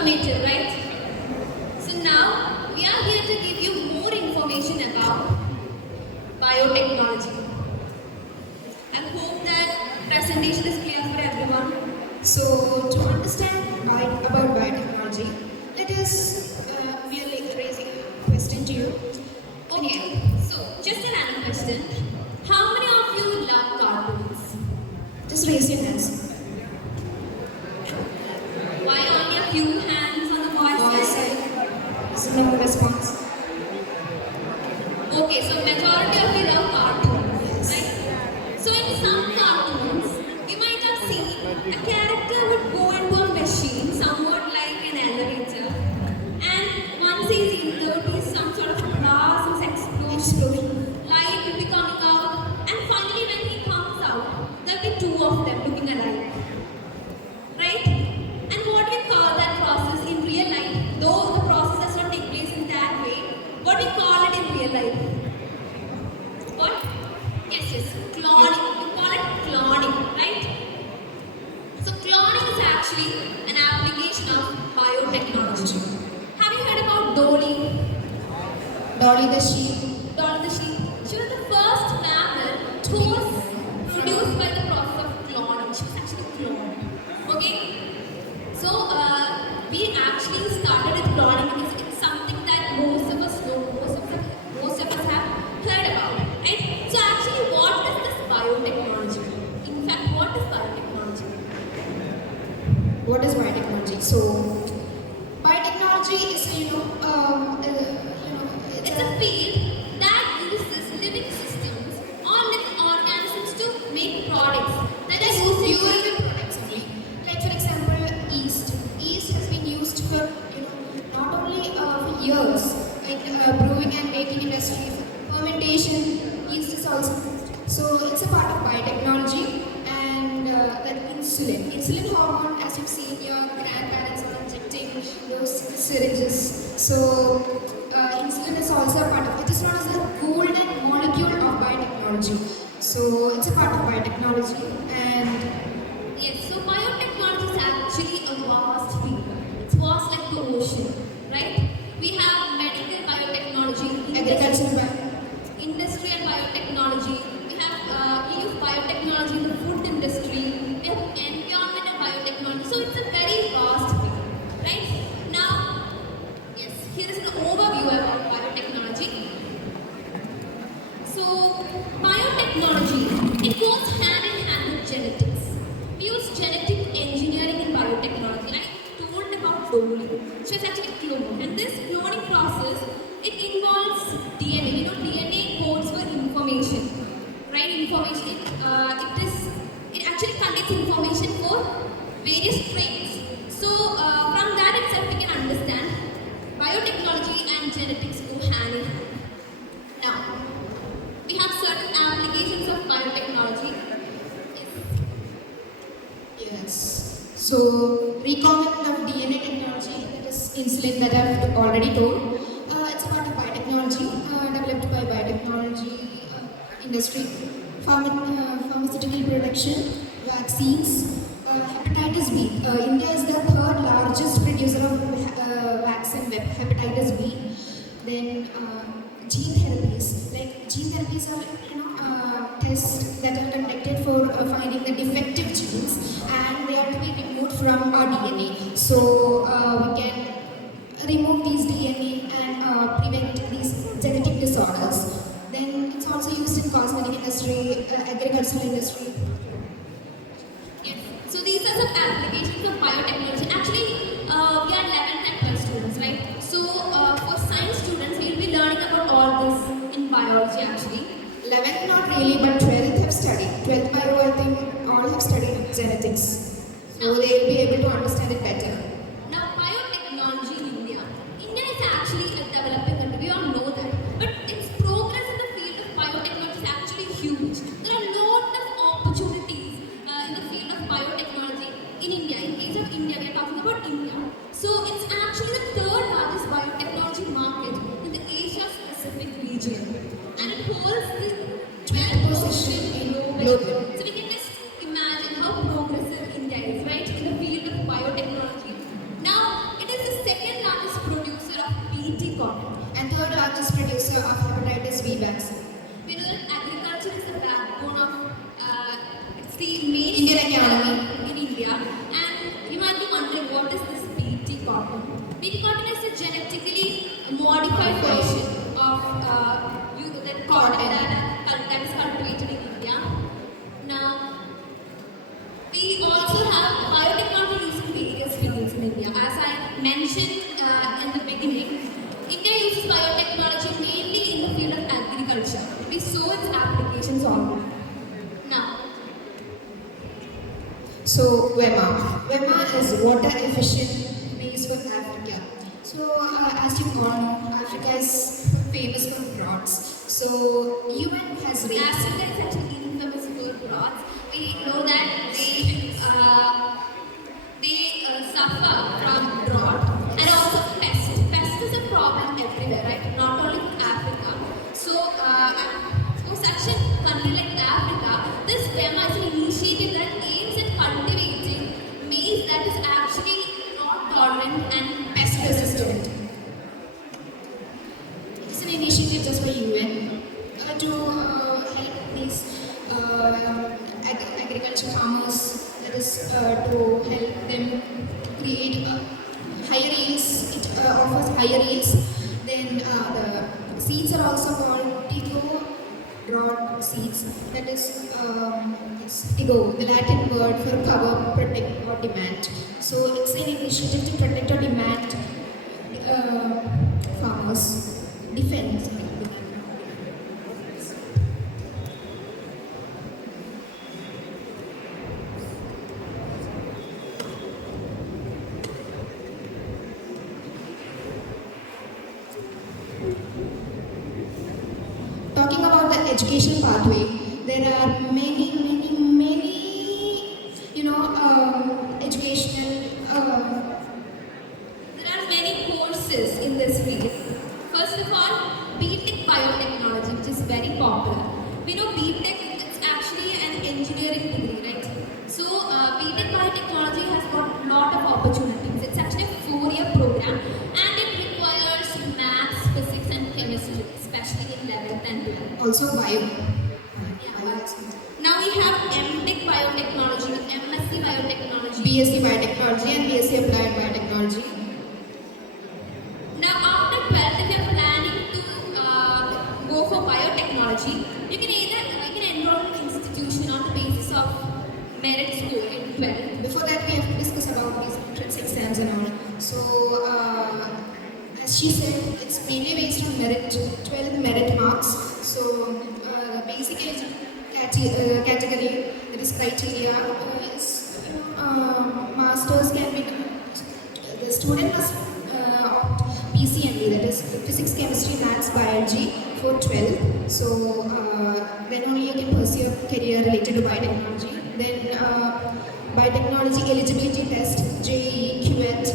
committed, right? So now we are here to give you more information about biotechnology. I hope that presentation is clear for everyone. So, to understand about biotechnology, let us merely raising a question to you. Okay, so just a random question. How many of you love cartoons? Just raise your hands. Why only a few hands on the boys' Boys side? side, is no response. Okay, so majority of you love cartoons, right? So in some cartoons, we might have seen a character would go into a machine, somewhat like an elevator, and once he's in there is some sort of blast, explosion, light will be coming out, and finally when he comes out, there'll be two of them looking alike, right? And what we call that process in real life, though the process does not take place in that way, what we call it in real life? What? Yes, cloning. We call it cloning, right? So cloning is actually an application of biotechnology. Have you heard about Dolly? Dolly the sheep. Dolly the sheep. She was the first mammal who was produced by the process of cloning. She was actually cloned. Okay? So we actually started with cloning because it's something that most of us know, most of us have heard about, right? So actually, what is this biotechnology? In fact, what is biotechnology? What is biotechnology? So, biotechnology is It's a field that uses living systems or living organisms to make products that are used durable products only. Like for example, yeast. Yeast has been used for not only for years in brewing and baking industry, for fermentation. Yeast is also used. So it's a part of biotechnology. And that insulin hormone, as you've seen your grandparents are injecting those syringes. So insulin is also a part of it. It is known as the golden molecule of biotechnology. So it's a part of biotechnology. And Yes, so biotechnology is actually a vast field. It's vast like the ocean, right? We have medical biotechnology, industry and biotechnology. We have use biotechnology in the food industry. We have environment and biotechnology. So it's a very vast field, right? Now, yes, here is an overview about biotechnology. So, biotechnology, it goes hand in hand with genetics. We use genetic engineering in biotechnology. I told about Dolly. She was actually cloned. And this cloning process, it involves DNA. You know, DNA codes for information. Right? Information. It actually contains information for various traits. So, from that itself, we can understand biotechnology and genetics go hand in hand. Now, we have certain applications of biotechnology. yes. So recombinant of DNA technology, that is insulin that I've already told. It's a part of biotechnology, developed by biotechnology industry. Pharmaceutical production, vaccines, hepatitis B. India is the third largest producer of vaccine, hepatitis B. Then gene therapies. Like gene therapies are tests that are conducted for finding the defective genes, and they are to be removed from our DNA. So we can remove these DNA and prevent these genetic disorders. Then it's also used in cosmetic industry, agricultural industry. Yes. So these are some applications of biotechnology. Actually, we are 11th and 12th students, right? So for science students, we will be learning about all this in biology actually. 11th not really, but 12th have studied. 12th bio, I think all have studied genetics. So they'll be able to understand it better. Now, biotechnology in India. India is actually a developing country. We all know that. But its progress in the field of biotechnology is actually huge. There are a lot of opportunities in the field of biotechnology in India. In case of India, we are talking about India. So it's actually the third largest biotechnology market in the Asia Pacific region. And it holds the 12th position globally. So we can just imagine how progressive India is, right, in the field of biotechnology. Now, it is economy. in India. And you might be wondering, what is this BT cotton? BT cotton is a genetically modified version of that cotton that is cultivated in India. Now, we also have biotechnology used in various fields in India. As I mentioned in the beginning, India uses biotechnology mainly in the field of agriculture. We saw its applications already. Now, So WEMA. WEMA is water efficient maize for Africa. So as you all know, Africa is famous for droughts. So UN has raised. Africa is actually infamous for droughts. We know that they suffer from drought and also pest. Pest is a problem everywhere, right? Not only in Africa. So, for such a country like Africa, this WEMA is an initiative that aims at cultivating maize that is actually not tolerant and pest resistant. It's an initiative just by UN to help these agriculture farmers, that is to help them create higher yields. It offers higher yields. Then the seeds are also called Tigo drought seeds. That is Tigo, the Latin word for cover, protect or demand. So it's an initiative to protect or demand farmers, defend. Talking about the education pathway, there are many, educational. There are many courses in this field. First of all, BTech Biotechnology, which is very popular. We know BTech is actually an engineering degree, right? So, BTech Biotechnology has got a lot of opportunities. It's actually a 4-year program and it requires maths, physics, and chemistry, especially in 11th and 12th. Also bio. Now we have MTech Biotechnology, MSc Biotechnology. BSc Biotechnology and BSc Applied Biotechnology. Now, after 12th, if you're planning to go for biotechnology, you can enroll in an institution on the basis of merit score in 12th. Before that, we have to discuss about these entrance exams and all. So, as she said, it's mainly based on merit, 12 merit marks. So, basic category, that is criteria, is masters can be the student must opt PCMB, that is physics, chemistry, maths, biology for 12. So then only you can pursue a career related to biotechnology. Then biotechnology eligibility test, JEE, QET,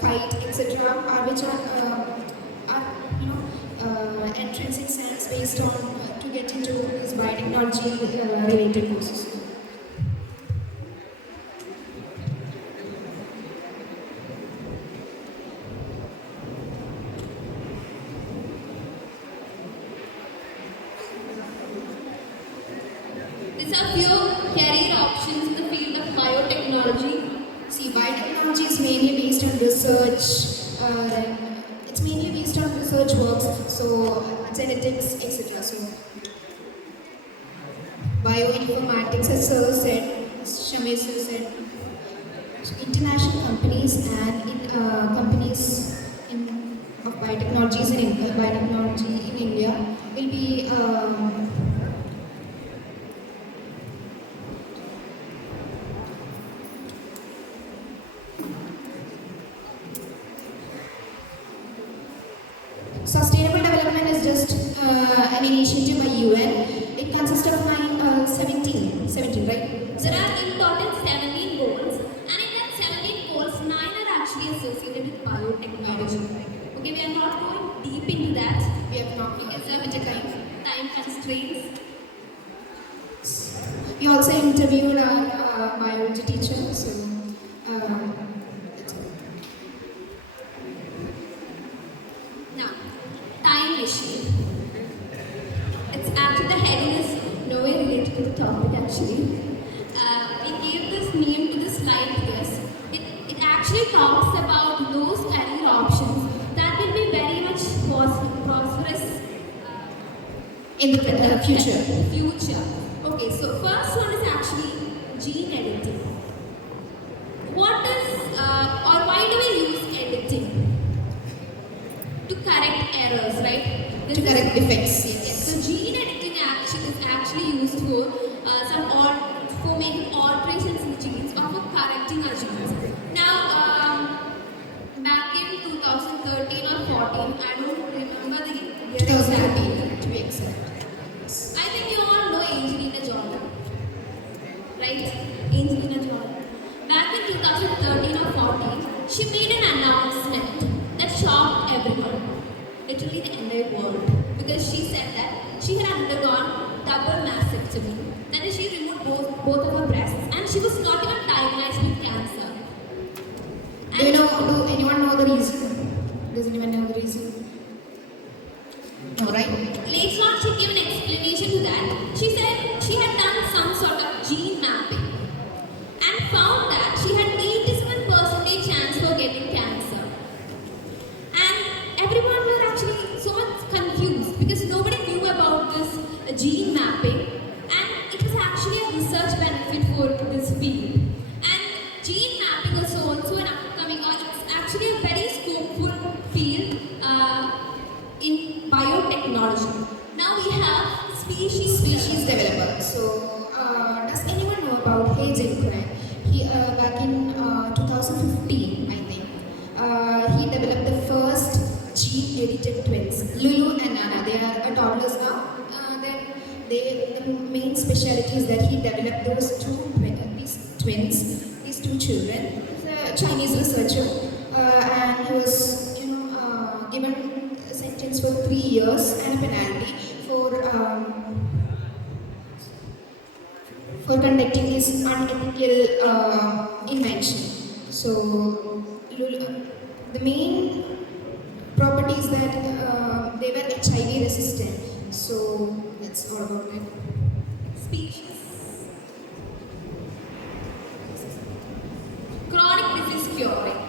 KITE, etc. are which are entrance exams based on to get into these biotechnology related courses. These are few career options in the field of biotechnology. See, biotechnology is mainly based on research. It's mainly based on research works, so genetics, etc. So, bioinformatics, as Sir said, Shamir Sir said. So, international companies and companies of biotechnology in India will be. Sustainable development is just an initiative by UN. It consists of 17, right? There are in total 17 goals, and in that 17 goals, 9 are actually associated with biotechnology. Okay, we are not going deep into that We have not because of limited time constraints. We also interviewed our biology teacher, so that's good. Now, time machine. It's actually the heading is nowhere related to the topic actually. talks about those career options that will be very much prosperous In the future. the future. Okay, so first one is actually gene editing. What is or why do we use editing? To correct errors, right? To correct defects. Yes. So gene editing is actually used for for making alterations in genes or for correcting our genes. Now, back in 2013 or 14, I don't remember the year 2013 to be exact. I think you all know Angelina Jolie, right? Angelina Jolie. Back in 2013 or 14, she made an announcement that shocked everyone, literally the entire world, because she said that she had undergone double mastectomy. That is, she removed both of her breasts, and she was not even diagnosed with cancer. Do anyone know the reason? Does anyone know the reason? No, right? Later on, she gave an explanation to that. She said she had done some sort of gene mapping and found that she had 87% chance for getting cancer. And everyone was actually so much confused because nobody knew about this gene mapping, and it was actually a research benefit for this field. And gene mapping is also an upcoming, or it's actually a very scopeful field in biotechnology. Now we have species developer. So, does anyone know about He Jinkrai? He back in 2015, I think, he developed the first gene-edited twins, Lulu and Nana. They are toddlers now. The main specialty is that he developed these two children. He's a Chinese researcher, and he was, given a sentence for 3 years and a penalty for conducting his unethical invention. So, the main property is that they were HIV resistant. So, that's all about it. species. Chronic disease curing.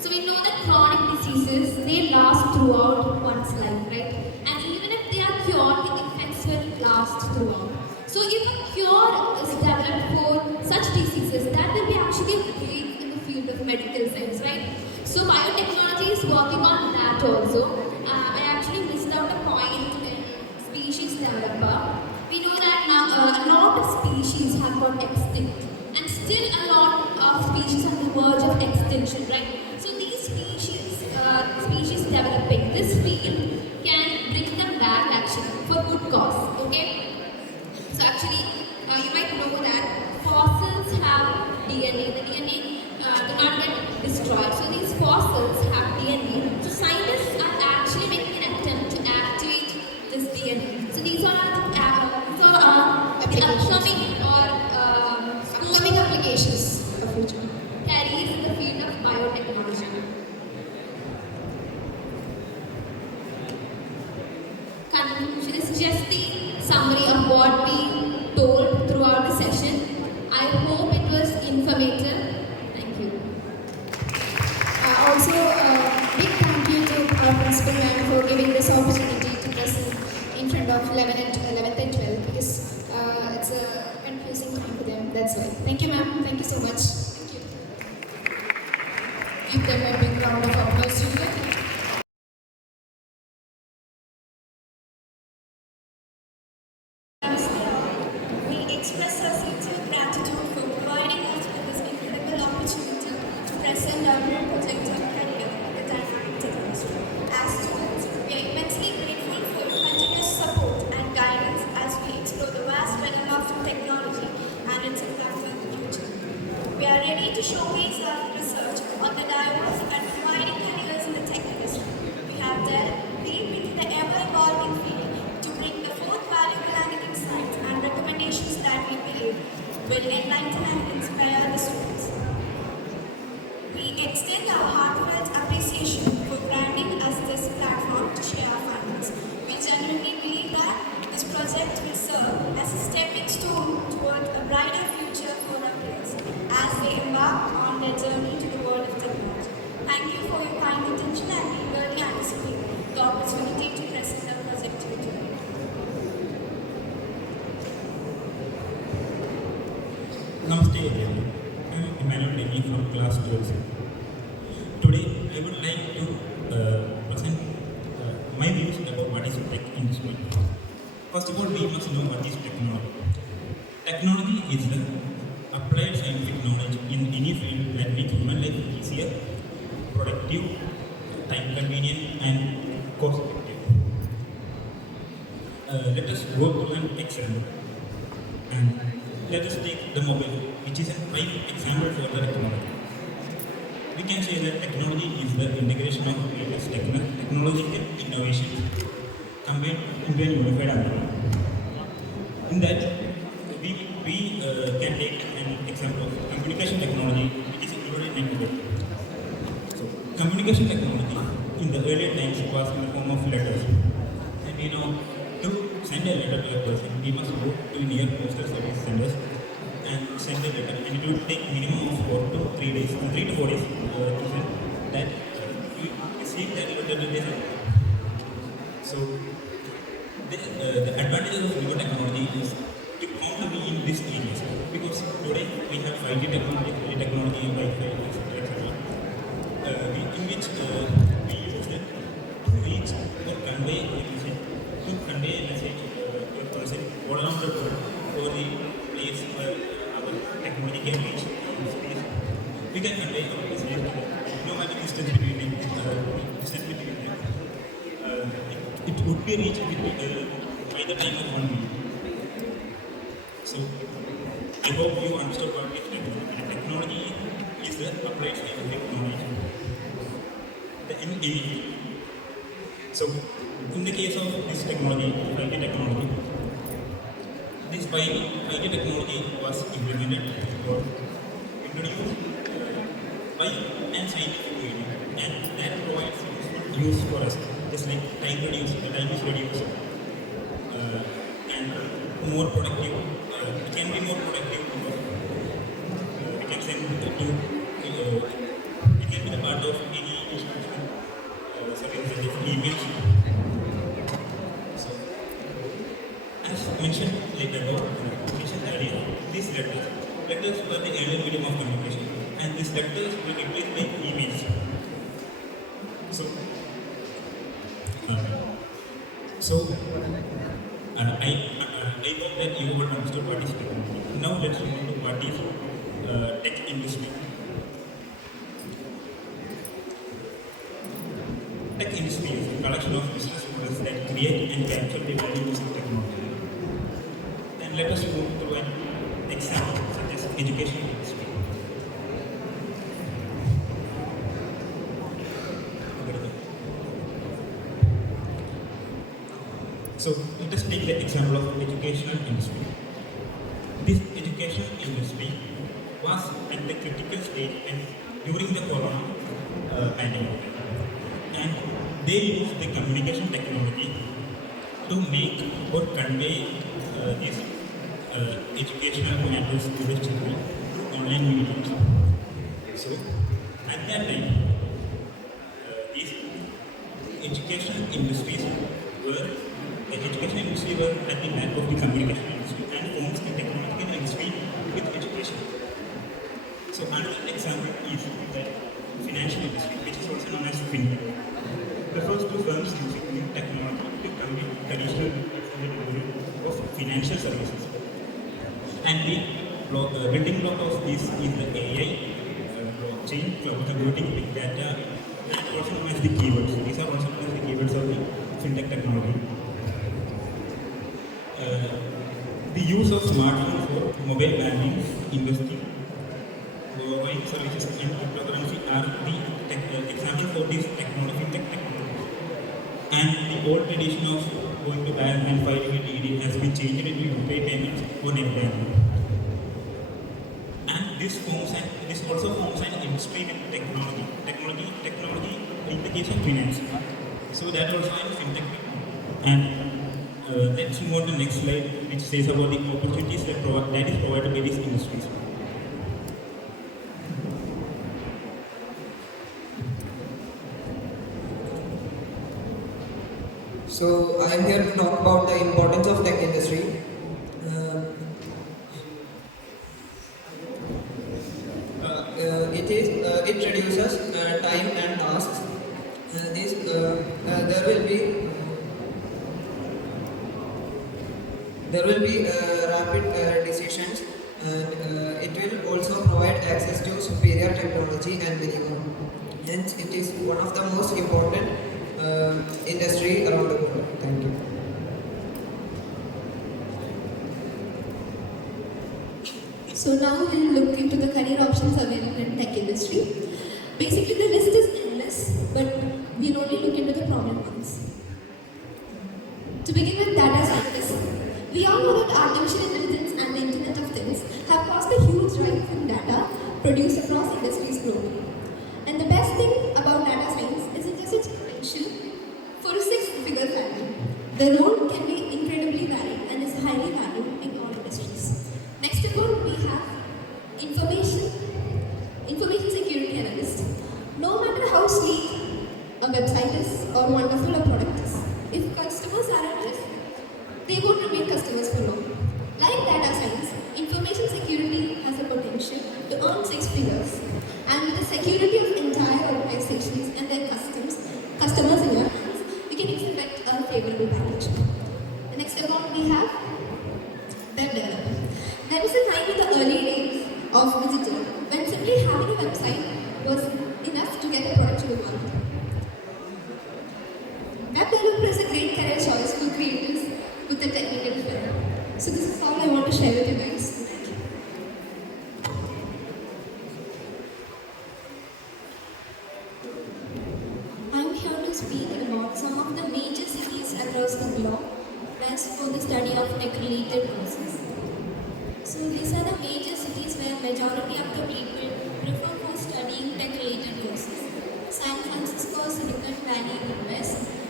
So we know that chronic diseases, they last throughout one's life, right? And even if they are cured, the effects will last throughout. So if a cure is developed for such diseases, that will be actually a break in the field of medical science, right? So biotechnology is working on that also. I actually missed out a point in species developer. We know that now a lot of species have got extinct, and still a lot of species on the verge of extinction, right? So these species developing this field can bring them back actually for good cause. Okay. So actually, you might know that fossils have DNA. The DNA cannot get destroyed. So these fossils have DNA. So scientists are actually making an attempt to activate this DNA. So these are the upcoming Upcoming applications of future. carries in the field of biotechnology. Conclusion is just the summary of what we told throughout the session. I hope it was informative. Thank you. Also, big thank you to our principal ma'am for giving this opportunity to present in front of 11th and 12th, because it's a confusing time for them. That's why. Thank you, ma'am. Thank you so much. Thank you. Give them a big round of applause, Julia. We express our sincere gratitude for providing us with this incredible opportunity to present our project of career in the dynamic tech industry. As students, we are immensely grateful for your continuous support and guidance as we explore the vast realm of technology and its impact on the future. We are ready to showcase our research on the diverse and providing careers in the tech industry. We have delved deep into the ever-evolving field to bring the forth valuable and insights and recommendations that we believe will enlighten and inspire the students. We extend our heartfelt appreciation for granting us this platform to share our findings. We genuinely believe that this project will serve as a stepping stone towards a brighter future for our peers as they embark on their journey to the world of technology. grasping the opportunity to present our project to you today. Namaste everyone. I am Emmanuel Demi from class 12. Today I would like to present my views about what is tech industry. First of all, we must know what is technology. Technology is the applied scientific knowledge in any field that makes human life easier, productive, time convenient, and cost effective. Let us go through an example. And let us take the mobile, which is a prime example for the technology. We can say that technology is the integration of various technological innovations combined into a unified umbrella. In that, we can take an example of communication technology, which is included in mobile. So, communication technology in the earlier times was in the form of letters. And you know, to send a letter to a person, we must go to near postal service centers and send a letter. And it will take minimum of 4 to 3 days, 3 to 4 days to send that. You receive that letter to the center. So, the advantage of new technology is to come to be in these areas, because today we have 5G technology, Wi-Fi, etc. In which we use it to reach or convey a message to a person all around the world, or the place where our technology can reach in space. We can convey our message no matter distance between them. It would be reached by the time of 1 minute. So, I hope you understood what is technology. Technology is the applied scientific knowledge. So, in the case of this technology, 5G technology, this 5G technology was implemented or introduced by an scientific medium, and that provides useful use for us. Just like the time is reduced, and more productive. It can be more productive because we can send it to. It can be the part of any institution service such as emails. So, as mentioned earlier, these letters were the earlier medium of communication, and these letters were replaced by emails. I hope that you all understood what is technology. Now let's move to what is tech industry. Tech industry is a collection of business models that create and capture the value using technology. And let us move through an example such as education industry. So let us take the example of educational industry. This educational industry was at the critical stage and during the corona pandemic, and they used the communication technology to make or convey these educational matters to the children through online mediums. So at that time, these educational industries were at the back of the communication industry and forms the technological industry with education. So another example is the financial industry, which is also known as fintech. Refers to firms using new technology to compete traditional delivery of financial services. And the building block of this is the AI, blockchain, cloud computing, big data, and also known as the keywords. These are also known as the keywords of the fintech technology. The use of smartphones for mobile banking, investing, mobile services, and cryptocurrency are the examples for this technology. And the old tradition of going to bank and filing a DD has been changed into UPI payments or net banking. And this also forms an industry with technology in the case of finance. So that also is fintech. And let's move on to the next slide, which says about the opportunities that is provided by these industries. So I am here to talk about the importance of tech industry. Uh, it reduces time and tasks. There will be rapid decisions, and it will also provide access to superior technology and minimum. Hence, it is one of the most important industry around the world. Thank you. So now we'll look into the career options available in tech industry. Basically, the list is endless, but we'll only look into the prominent ones. To begin with, data scientists. We all know that artificial intelligence and the Internet of Things have caused a huge rise in data produced across industries globally. And the best thing about data science is it just its potential for a six-figure value. The role can be incredibly varied and is highly valued in all industries. Next of all, we have information security analyst. No matter how sleek a website is or wonderful a product is, if customers are at risk, they won't remain customers for long. Like data science, information security has the potential to earn six figures, and with the security of entire organizations and their customers in your hands, you can expect a favorable package. The next account we have web developer. There was a time in the early days of digital when simply having a website was enough to get a product to the market. Web developer is a great career choice for creators with a technical flair. So this is all I want to share with you guys. I'm here to speak about some of the major cities across the globe best for the study of tech-related courses. So these are the major cities where majority of the people prefer for studying tech-related courses. San Francisco, Silicon Valley in US,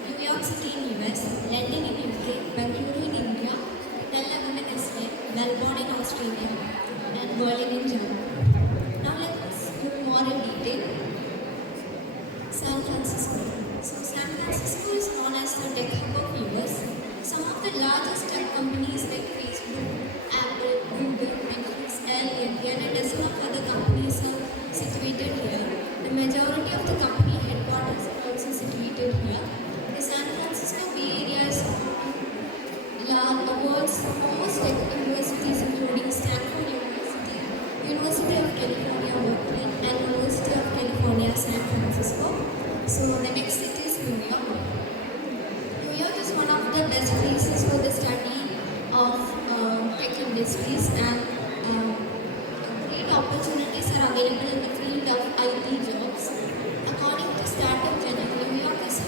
New York City in US, London in UK, Bangalore in India, Tel Aviv in Israel, Melbourne in Australia, and Berlin in Germany. Now let's look more in detail. San Francisco. So San Francisco is known as the tech hub of US. Some of the largest tech companies like Facebook, Apple, Google, Netflix, Airbnb, and a dozen of other companies are situated here. The majority of the company headquarters are also situated here. The San Francisco Bay Area is awards almost tech universities including Stanford University, University of California, Berkeley, and University of California, San Francisco. So the next city is New York. New York is one of the best places for the study of tech industries, and great opportunities are available in the field of IT jobs. According to Startup Journal, New York has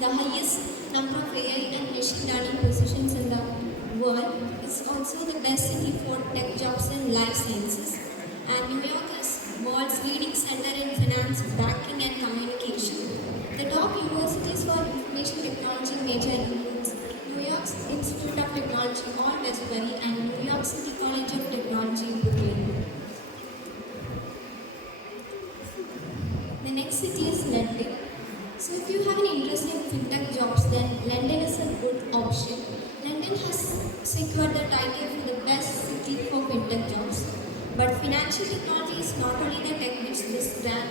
the highest number of AI and machine learning positions in the world. It's also the best city for tech jobs in life sciences. And New York is world's leading center in finance, banking, and communication. The top universities for information technology major includes New York's Institute of Technology, or Westbury, and New York City College of Technology, Brooklyn. The next city is London. So if you have an interest in fintech jobs, then London is a good option. London has secured the title for the best city for fintech jobs. But financial technology is not only the tech which this grand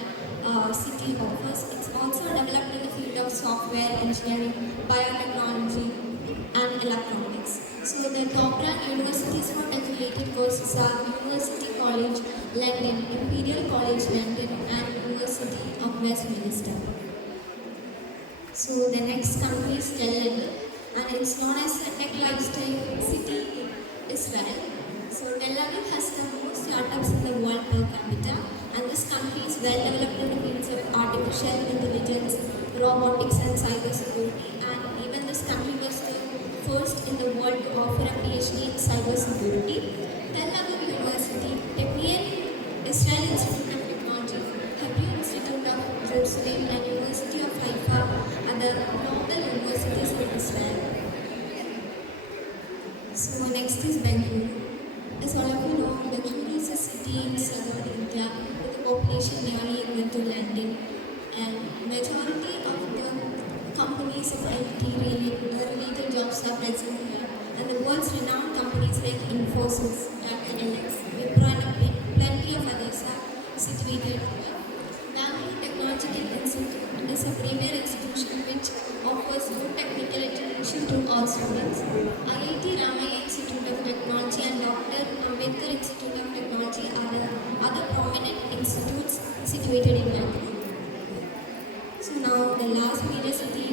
city offers, it's also developed in the field of software engineering, biotechnology, and electronics. So the top ranked universities for tech-related courses are University College London, Imperial College London, and University of Westminster. So the next country is Tel Aviv, and it's known as the tech lifestyle city in Israel. So Tel Aviv has the most startups in the world per capita, and this country is well developed in the fields of artificial intelligence, robotics, and cybersecurity. And even this country was the first in the world to offer a PhD in cybersecurity. Tel Aviv University, Technion, Israel Institute of Technology, Hebrew Institute of Jerusalem, and University of Haifa are the notable universities in Israel. So next is Bangalore. As all of you know, Bangalore is a city in southern India with a population nearly equal to London, and majority of the companies of IT IT-related jobs are present here, and the world's renowned companies like Infosys, Tata Elx, Wipro, and plenty of others are situated here. Bangalore Technological Institute is a premier institution which offers good technical education to all students. IIT Ramaiah Institute of Technology and Dr. Ambedkar Institute of Technology are the other prominent institutes situated in Bangalore. So now the last major city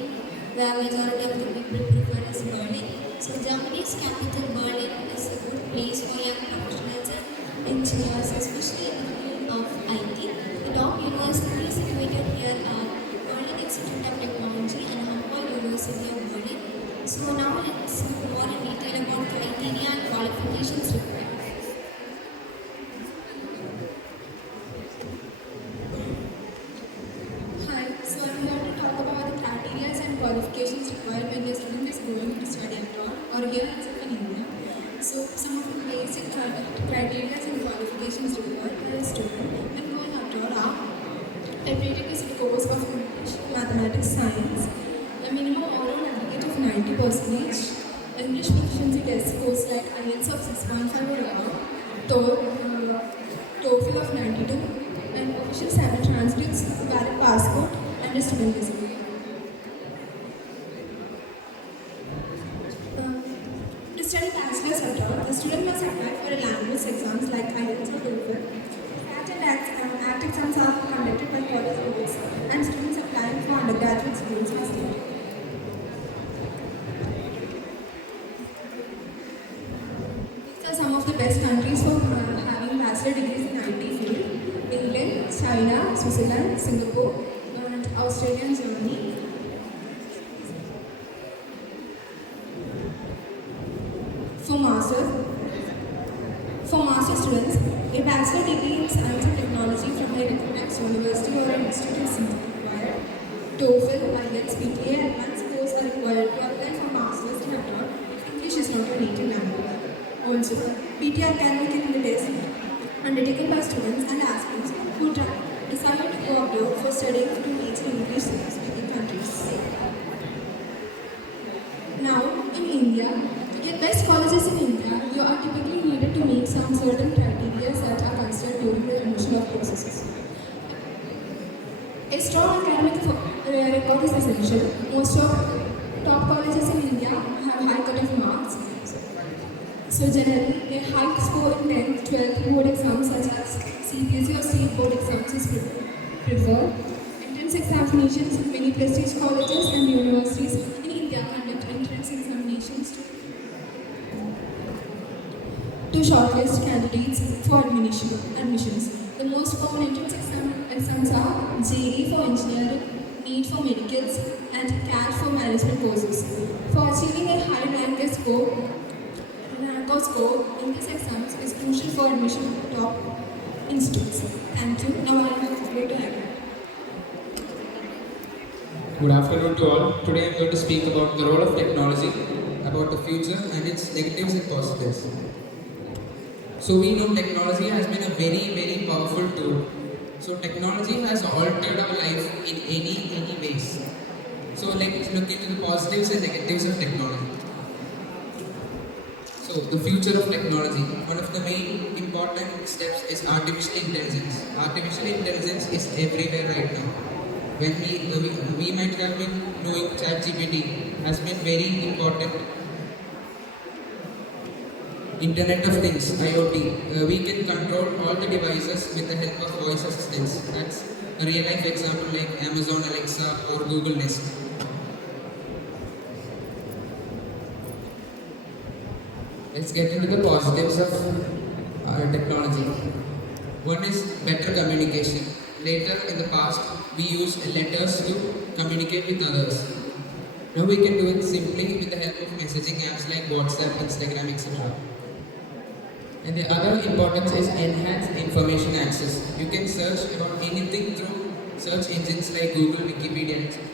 where majority of the people prefer is Berlin. So Germany's capital Berlin is a good place for young professionals and engineers, especially in the field of IT. The top universities situated here are Berlin Institute of Technology and Humboldt University of Berlin. So now let's know more in detail about criteria and qualifications required. Hi, so I'm here to talk about the criteria and qualifications required when a student is going to study abroad or here itself in India. So some of the basic criteria and qualifications required by a student when going abroad are a prerequisite course of English, mathematics, science, a minimum oral aggregate of 90%, English proficiency test scores like IELTS of 6.5 or above, TOEFL of 92, and official 7 transcripts, valid passport, and a student visa. To study bachelor's abroad, the student must apply for a language exams like IELTS or TOEFL. CAT and ACT exams are conducted by college boards, and students applying for undergraduate schools must take. These are some of the best countries for having bachelor degrees in IT field: England, China, Switzerland, Singapore, and Australia and Germany. For master students, a bachelor degree in science and technology from a recognized university or institute is required. TOEFL, IELTS, PTA, and advanced course are required to apply for masters in abroad if English is not a native language. Also, PTA academic in the test undertaken by students and aspirants who desire to go abroad for studying to major English-speaking countries. Now, in India, to get best colleges in India, you are typically needed to meet some certain criteria that are considered during the admission of processes. A strong academic record is essential. Most of top colleges in India have high cut-off marks. So generally, a high score in 10th, 12th board exams such as CBSE or state board exams is preferred. Entrance examinations in many prestige colleges and universities in India conduct entrance examinations to shortlist candidates for admissions. The most common entrance exams are JEE for engineering, NEET for medicals, and CAT for management courses. For achieving a high rank or score in these exams is crucial for admission to top institutes. Thank you. Now I am going to Agri. Good afternoon to all. Today I am going to speak about the role of technology, about the future and its negatives and positives. So we know technology has been a very powerful tool. So technology has altered our life in any ways. So let's look into the positives and negatives of technology. So the future of technology. One of the main important steps is artificial intelligence. Artificial intelligence is everywhere right now. When we might have been knowing ChatGPT has been very important. Internet of Things, IoT. We can control all the devices with the help of voice assistants. That's a real life example like Amazon Alexa or Google Nest. Let's get into the positives of technology. One is better communication. Later in the past, we used letters to communicate with others. Now we can do it simply with the help of messaging apps like WhatsApp, Instagram, etc. And the other importance is enhanced information access. You can search about anything through search engines like Google, Wikipedia, etc.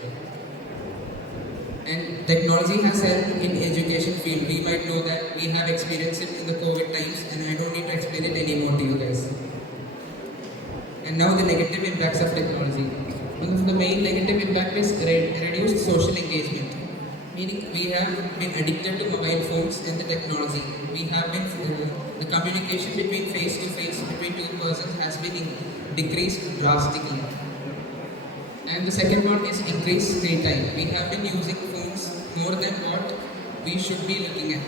And technology has helped in education field. We might know that we have experienced it in the COVID times, and I don't need to explain it anymore to you guys. And now the negative impacts of technology. One of the main negative impact is reduced social engagement. meaning we have been addicted to mobile phones and the technology. We have been, the communication between face to face between two persons has been decreased drastically. And the second one is increased screen time. We have been using phones more than what we should be looking at.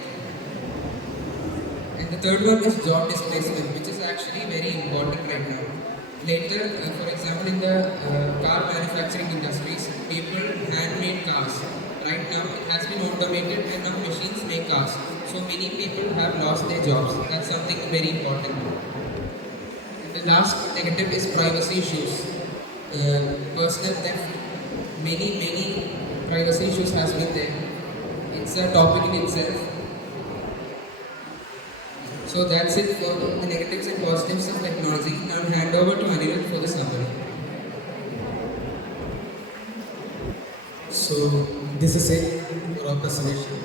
And the third one is job displacement, which is actually very important right now. Later, for example, in the car manufacturing industries, people handmade cars. Right now, it has been automated and now machines make cars. So many people have lost their jobs. That's something very important. And the last negative is privacy issues. Personal theft, many privacy issues has been there. It's a topic in itself. So that's it for the negatives and positives of technology. Now I'll hand over to Anirudh for the summary. So this is it for our presentation.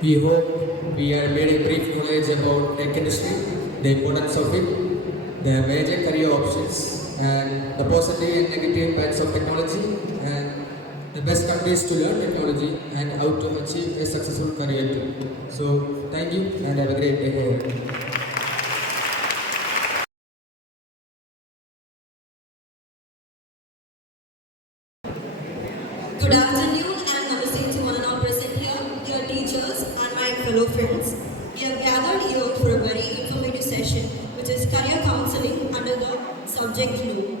We hope we have made a brief knowledge about tech industry, the importance of it, the major career options, and the positive and negative impacts of technology, and the best countries to learn technology and how to achieve a successful career too. So thank you and have a great day ahead. Good afternoon and namaste to one and all present here, dear teachers and my fellow friends. We have gathered here for a very informative session, which is career counseling under the subject law.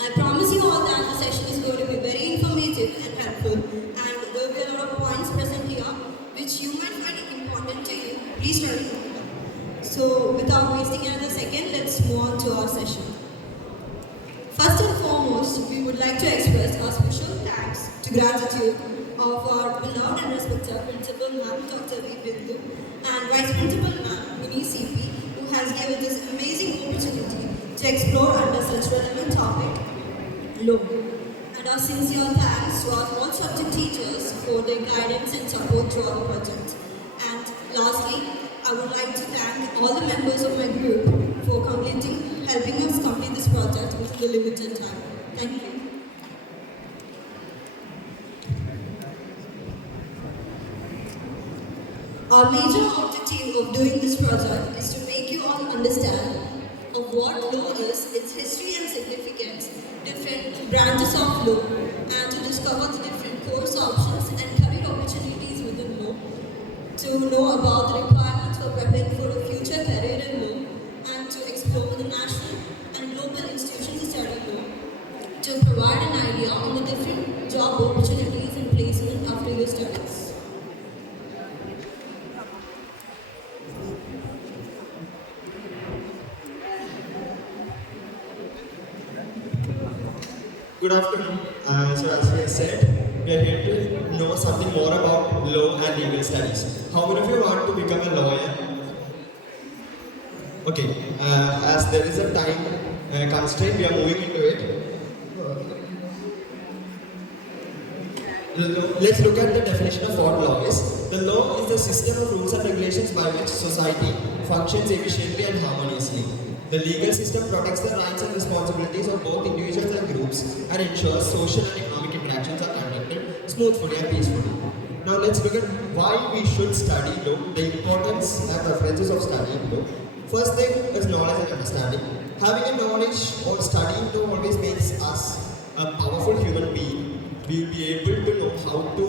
I promise you all that the session is going to be very informative and helpful, and there will be a lot of points present here which you might find important to you. Please try to remember. So, without wasting another second, let's move on to our session. First and foremost, we would like to express our special thanks to gratitude of our beloved and respected Principal Ma'am Dr. V. Bindu and Vice Principal Ma'am Mini CP, who has given this amazing opportunity to explore under such relevant topic, law. And our sincere thanks to our all subject teachers for their guidance and support throughout the project. And lastly, I would like to thank all the members of my group for helping us complete this project within the limited time. Thank you. Our major objective of doing this project is to make you all understand of what law is, its history and significance, different branches of law, and to discover the different course options and career opportunities within law, to know about the requirements for preparing for a future career in law, and to explore the national and global institutions of study law, to provide an idea on the different job opportunities and placement after your studies. Good afternoon. So as we have said, we are here to know something more about law and legal studies. How many of you want to become a lawyer? Okay, as there is a time constraint, we are moving into it. Let's look at the definition of what law is. The law is the system of rules and regulations by which society functions efficiently and harmoniously. The legal system protects the rights and responsibilities of both individuals and groups and ensures social and economic interactions are conducted smoothly and peacefully. Now let's look at why we should study law, the importance and preferences of studying law. First thing is knowledge and understanding. Having a knowledge or studying law always makes us a powerful human being. We will be able to know how to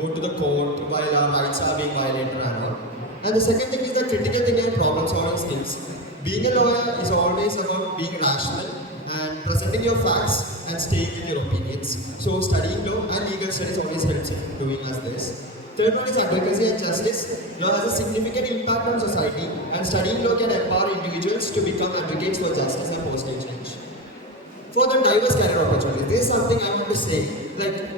go to the court while our rights are being violated and all. And the second thing is the critical thinking and problem solving skills. Being a lawyer is always about being rational and presenting your facts and staying with your opinions. So studying law and legal studies always helps in doing as this. Third one is advocacy and justice. Law has a significant impact on society, and studying law can empower individuals to become advocates for justice and positive change. For the diverse career opportunities, this is something I want to say. Like,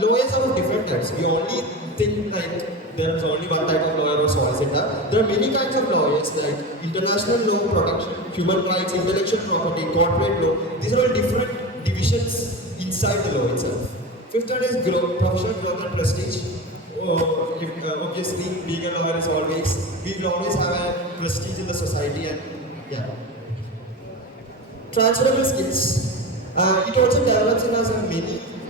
lawyers are of different types. We only think like there is only one type of lawyer or solicitor. There are many kinds of lawyers like international law protection, human rights, intellectual property, corporate law. These are all different divisions inside the law itself. Fifth one is growth, professional growth and prestige. Obviously, being a lawyer is always, we will always have a prestige in the society and yeah. Transferable skills. It also develops in us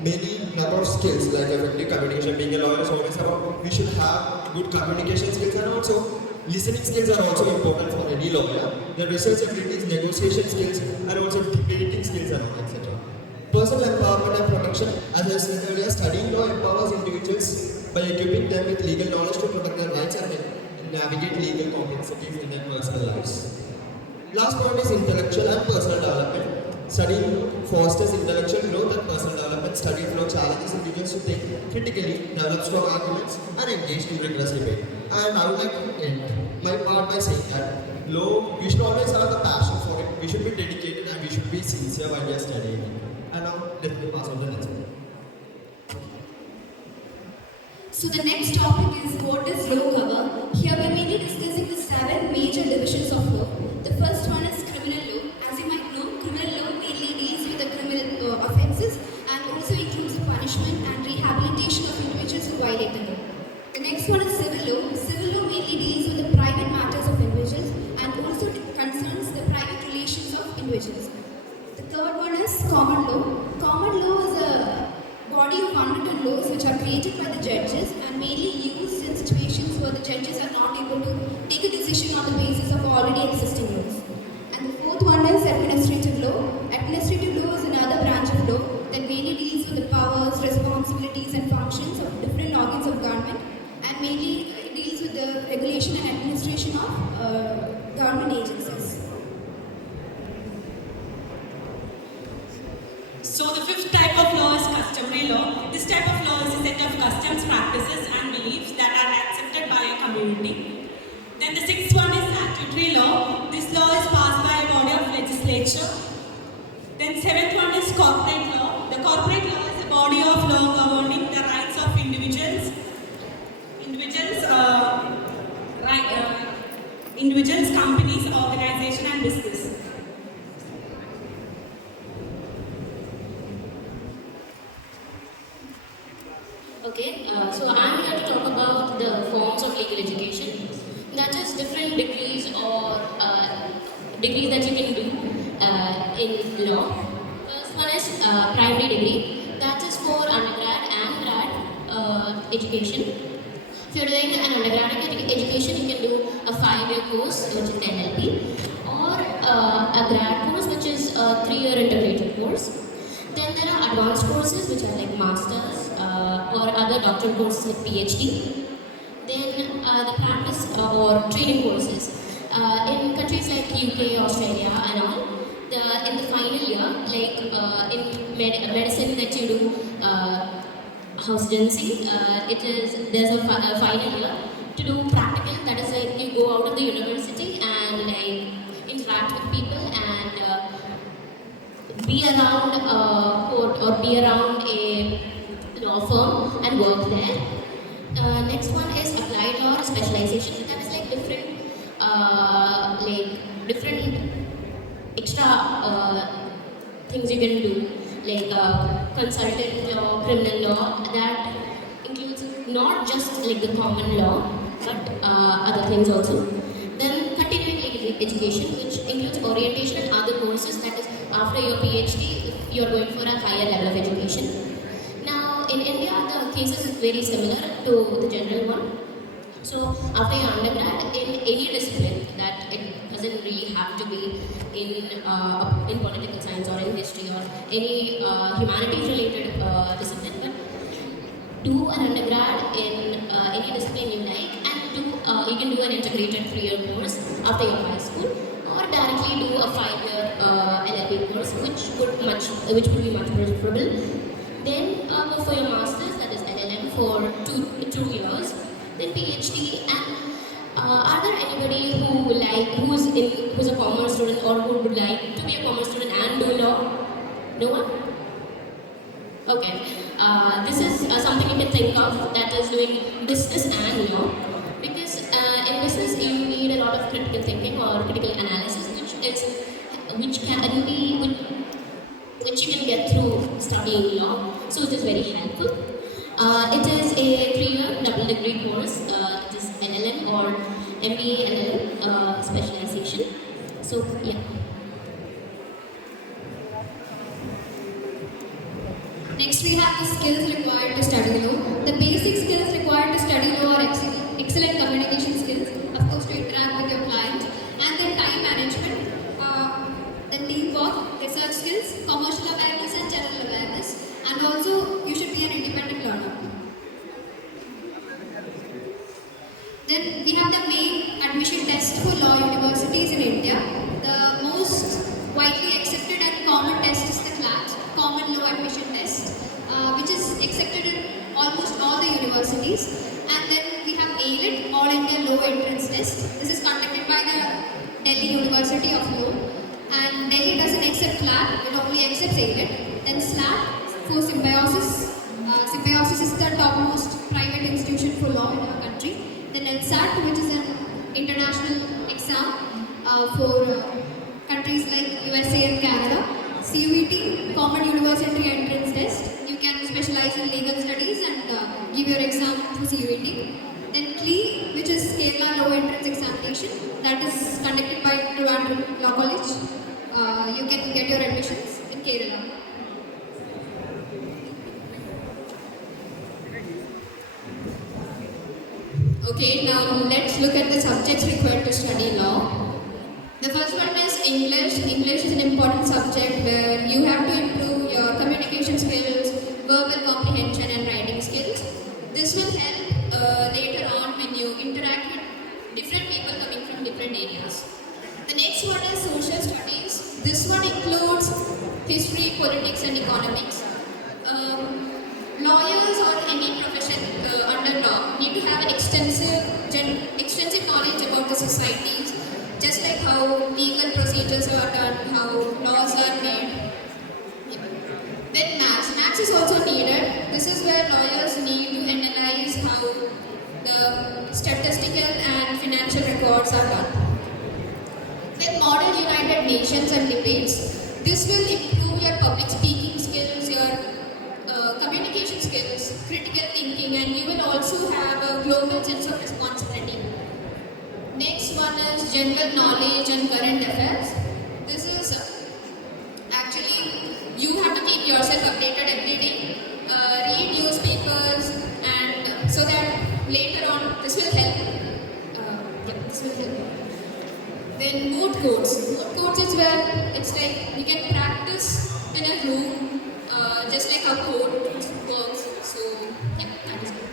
many number of skills like effective communication. Being a lawyer is always about we should have good communication skills, and also listening skills are also important for any lawyer. The research abilities, negotiation skills, and also debating skills and all, etc. Personal empowerment and protection. As I said earlier, studying law empowers individuals by equipping them with legal knowledge to protect their rights and navigate legal complexities in their personal lives. Last point is intellectual and personal development. Studying fosters intellectual growth and personal development. Studying law challenges individuals to think critically, develop strong arguments, and engage in rigorous debate. And I would like to end my part by saying that law, we should always have the passion for it. We should be dedicated and we should be sincere while we are studying it. And now, let me pass on the next one. So the next topic is what does law cover? Here we may be discussing the 7 major divisions of law. The first one is criminal law. As you might know, criminal law mainly deals with the criminal offences and also includes the punishment and rehabilitation of individuals who violate the law. The next one is civil law. Civil law mainly deals with the private matters of individuals and also concerns the private relations of individuals. The third one is common law. Common law is a body of unwritten laws which are created by the judges and mainly used in situations where the judges are not able to take a decision on the basis of already existing laws. And the fourth one is administrative law. Administrative law is another branch of law that mainly deals with the powers, responsibilities and functions of different organs of government and mainly deals with the regulation and administration of government agencies. So the fifth type of law is customary law. This type of law is a set of customs, practices and beliefs that are accepted by a community. Then the sixth one is statutory law. This law is passed by a body of legislature. Then seventh one is corporate law. The corporate law is a body of law governing the rights of individuals, companies, organization and business. Okay, so I'm here to talk about the forms of legal education. That is different degrees or degrees that you can do in law. First one is primary degree. That is for undergrad and grad education. If you're doing an undergraduate education, you can do a 5-year course, which is NLP, or a grad course, which is a 3-year integrated course. Then there are advanced courses, which are like masters or other doctoral courses like PhD. Then the practice or training courses. In countries like UK, Australia and all, in the final year, like in medicine that you do house residency, there's a final year to do practical. That is like you go out of the university and like interact with people and be around court or be around a law firm and work there. Next one is applied law or specialization. That is like different extra things you can do, like consultant law, criminal law. That includes not just like the common law, but other things also. Then continuing legal education, which includes orientation and other courses. That is after your PhD, you are going for a higher level of education. Now, in India, the cases is very similar to the general one. So, after your undergrad, in any discipline, that it doesn't really have to be in political science or in history or any humanities-related discipline, but do an undergrad in any discipline you like, and you can do an integrated 3-year course after your high school, or directly do a 5-year LLB course, which would be much preferable. Then go for your masters, that is LLM, for 2 years. Then PhD. And are there anybody who's a commerce student or who would like to be a commerce student and do law? No one? Okay. This is something you can think of, that is doing business and law. Because in business you need a lot of critical thinking or critical analysis, which you can get through studying law, so it is very helpful. It is a 3-year double degree course. It is LLM or MBA LLM specialization. So yeah. Next we have the skills required to study law. The basic skills required to study law are excellent communication skills, of course, to interact with your client, and then time management, then teamwork, research skills, commercial awareness, and general awareness. And also, you should be an independent learner. Then we have the main admission test for law universities in India. The most widely accepted and common test is the CLAT, Common Law Admission Test, which is accepted in almost all the universities. And then we have AILET, All India Law Entrance Test. This is conducted by the Delhi University of Law. And Delhi doesn't accept CLAT, it only accepts AILET. Then SLAT for Symbiosis. Symbiosis is the topmost private institution for law in our country. Then LSAT, which is an international exam for countries like USA and Canada. CUET, Common University Entrance Test. You can specialize in legal studies and give your exam for CUET. Then CLE, which is Kerala Law Entrance Examination, that is conducted by Trivandrum Law College. You can get your admissions in Kerala. Okay, now let's look at the subjects required to study law. The first one is English. English is an important subject where you have to improve your communication skills, verbal comprehension and writing skills. This will help later on when you interact with different people coming from different areas. The next one is social studies. This one includes history, politics and economics. Lawyers or any profession under law need to have an extensive knowledge about the societies, just like how legal procedures are done, how laws are made. Then maths. Maths is also needed. This is where lawyers need to analyze how the statistical and financial records are done. Then Model United Nations and debates. This will improve your public speaking skills, your communication skills, critical thinking, and you will also have a global sense of responsibility. Next one is general knowledge and current affairs. This is actually, you have to keep yourself updated every day, read newspapers, and so that later on this will help. This will help. Then moot courts. Moot courts is where it's like we can practice in a room, just like how court works. So yeah, that is good.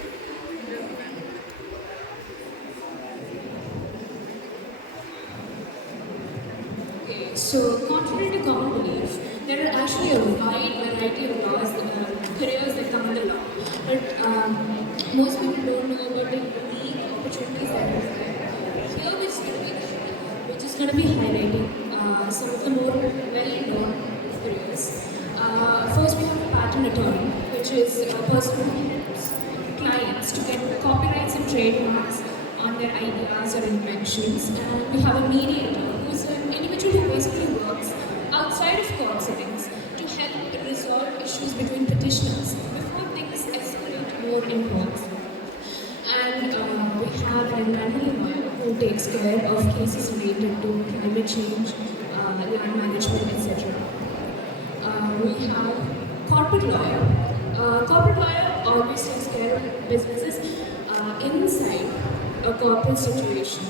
Okay, so contrary to common belief, there are actually a wide variety of laws, careers that come in the law. But most people don't know about the unique opportunities that are there. Here we're just going to be highlighting some of the more well-known careers. First, we have a patent attorney, which is a person who helps clients to get copyrights and trademarks on their ideas or inventions. And we have a mediator, who is an individual who basically works outside of court settings to help resolve issues between petitioners before things escalate more in court. And we have an environmental lawyer who takes care of cases related to climate change, land management, etc. We have corporate lawyer. Corporate lawyer always takes care of businesses inside a corporate situation.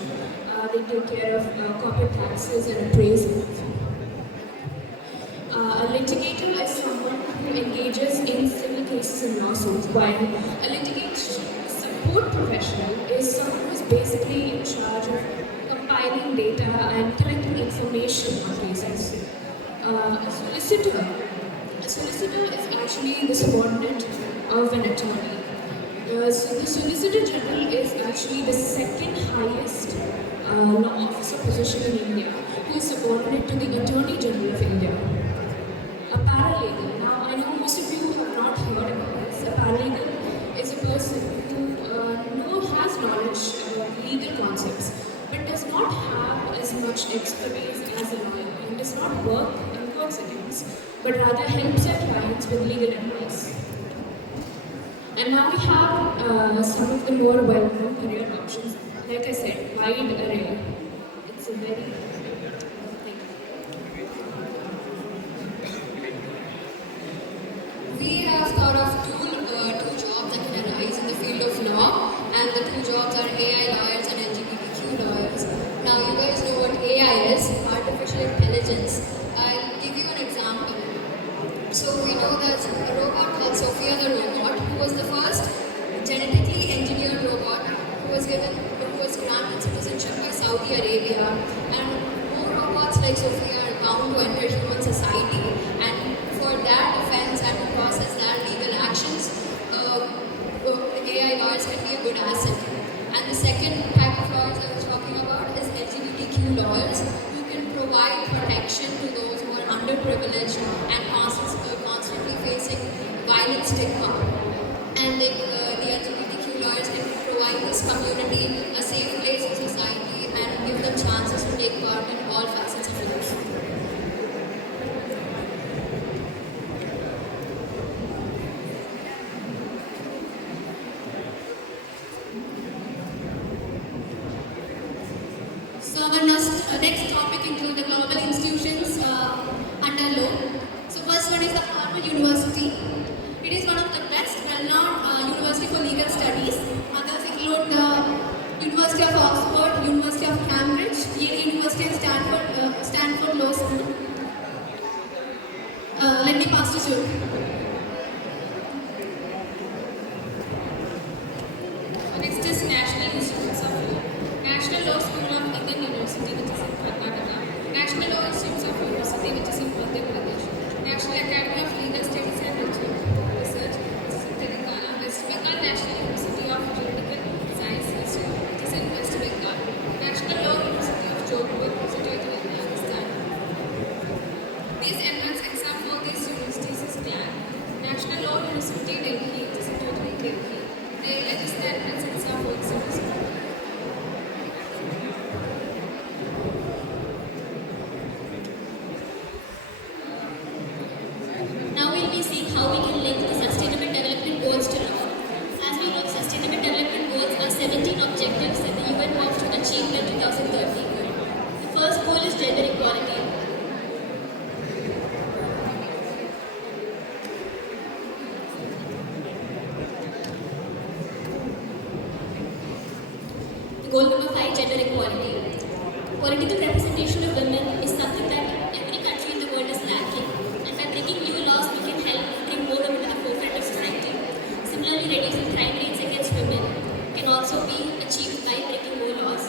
They take care of corporate taxes and appraisal. A litigator is someone who engages in civil cases and lawsuits, while a litigation support professional is someone who is basically in charge of compiling data and collecting information on cases. A solicitor is actually the subordinate of an attorney. The Solicitor General is actually the second highest law officer position in India, who is subordinate to the Attorney General of India. A paralegal. Now, I know most of you have not heard about this. A paralegal is a person who has knowledge about legal concepts, but does not have as much expertise as a lawyer and does not work in court settings, but rather helps their clients with legal advice. And now we have some of the more well-known career options. Like I said, wide array. It's a very We have thought intelligence. I'll give you an example. So we know there's a robot called Sophia the robot, who was the first genetically engineered robot who was granted citizenship by Saudi Arabia. And more robots like Sophia are bound to enter human society. And for that offense and to process their legal actions, AI lawyers can be a good asset. And the second type of lawyers I was talking about is LGBTQ lawyers, who can provide protection to those who are underprivileged and constantly facing violent stigma. And the LGBTQ lawyers can provide this community a safe place in society and give them chances to take part in all facets of life. So the next topic includes the global institutions under law. So first one is the Harvard University. It is one of the best well-known university for legal studies. Others include the University of Oxford, University of Cambridge, Yale University and Stanford Law School. Let me pass to Jude. Next is National Institutes of Law. National Law School of Indian University, which is in Karnataka. National Law Institutes of University, which is in Madhya Pradesh. National Academy of Legal Studies and Research, which is in Telangana. West Bengal National University of Juridical Sciences, which is in West Bengal. National Law University of Jodhpur, situated in Rajasthan. These entrance exam for these universities is CLAT. National Law University Delhi, which is situated in Delhi. It is the entrance exam for this university. Now we'll be seeing how we can link the Sustainable Development Goals to law. As we know, Sustainable Development Goals are 17 objectives that the UN wants to achieve by 2030. The first goal is gender equality. Goal number 5, gender equality. Political representation of women is something that every country in the world is lacking, and by bringing new laws, we can help bring more women to the forefront of society. Similarly, reducing crime rates against women can also be achieved by bringing more laws.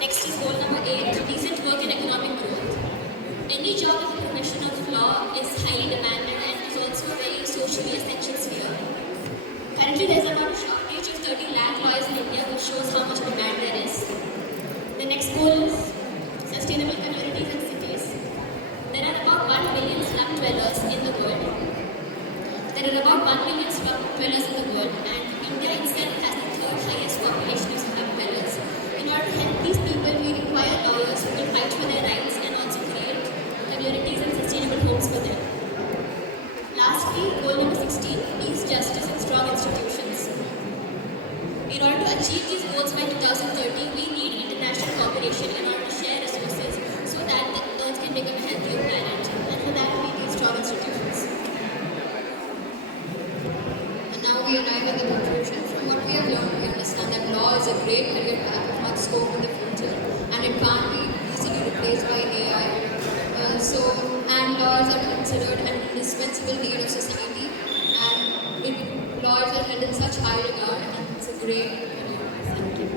Next is goal number 8, decent work and economic growth. Any job in the profession of law is highly demanded and is also a very socially essential sphere. Currently, there is about a shortage of 30 lakh lawyers in India, which shows how much demand there is. The next goal is sustainable communities and cities. There are about 1 billion slum dwellers in the world. There are about 1 billion slum dwellers in the world, and India itself has the third highest population of slum dwellers. In order to help these people, we require lawyers who can fight for their rights and also create communities and sustainable homes for them. Lastly, goal number 16, peace, justice and strong institutions. In order to achieve these goals by 2030, we need international cooperation in order to share resources so that the earth can become a healthier planet. And for that, we need strong institutions. And now we arrive at the conclusion. From what we have learned, we understand that law is a great career path with much scope in the future, and it can't be easily replaced by AI. And lawyers are considered an indispensable need of society, and lawyers are held in such high regard, and it's a great career. Thank you.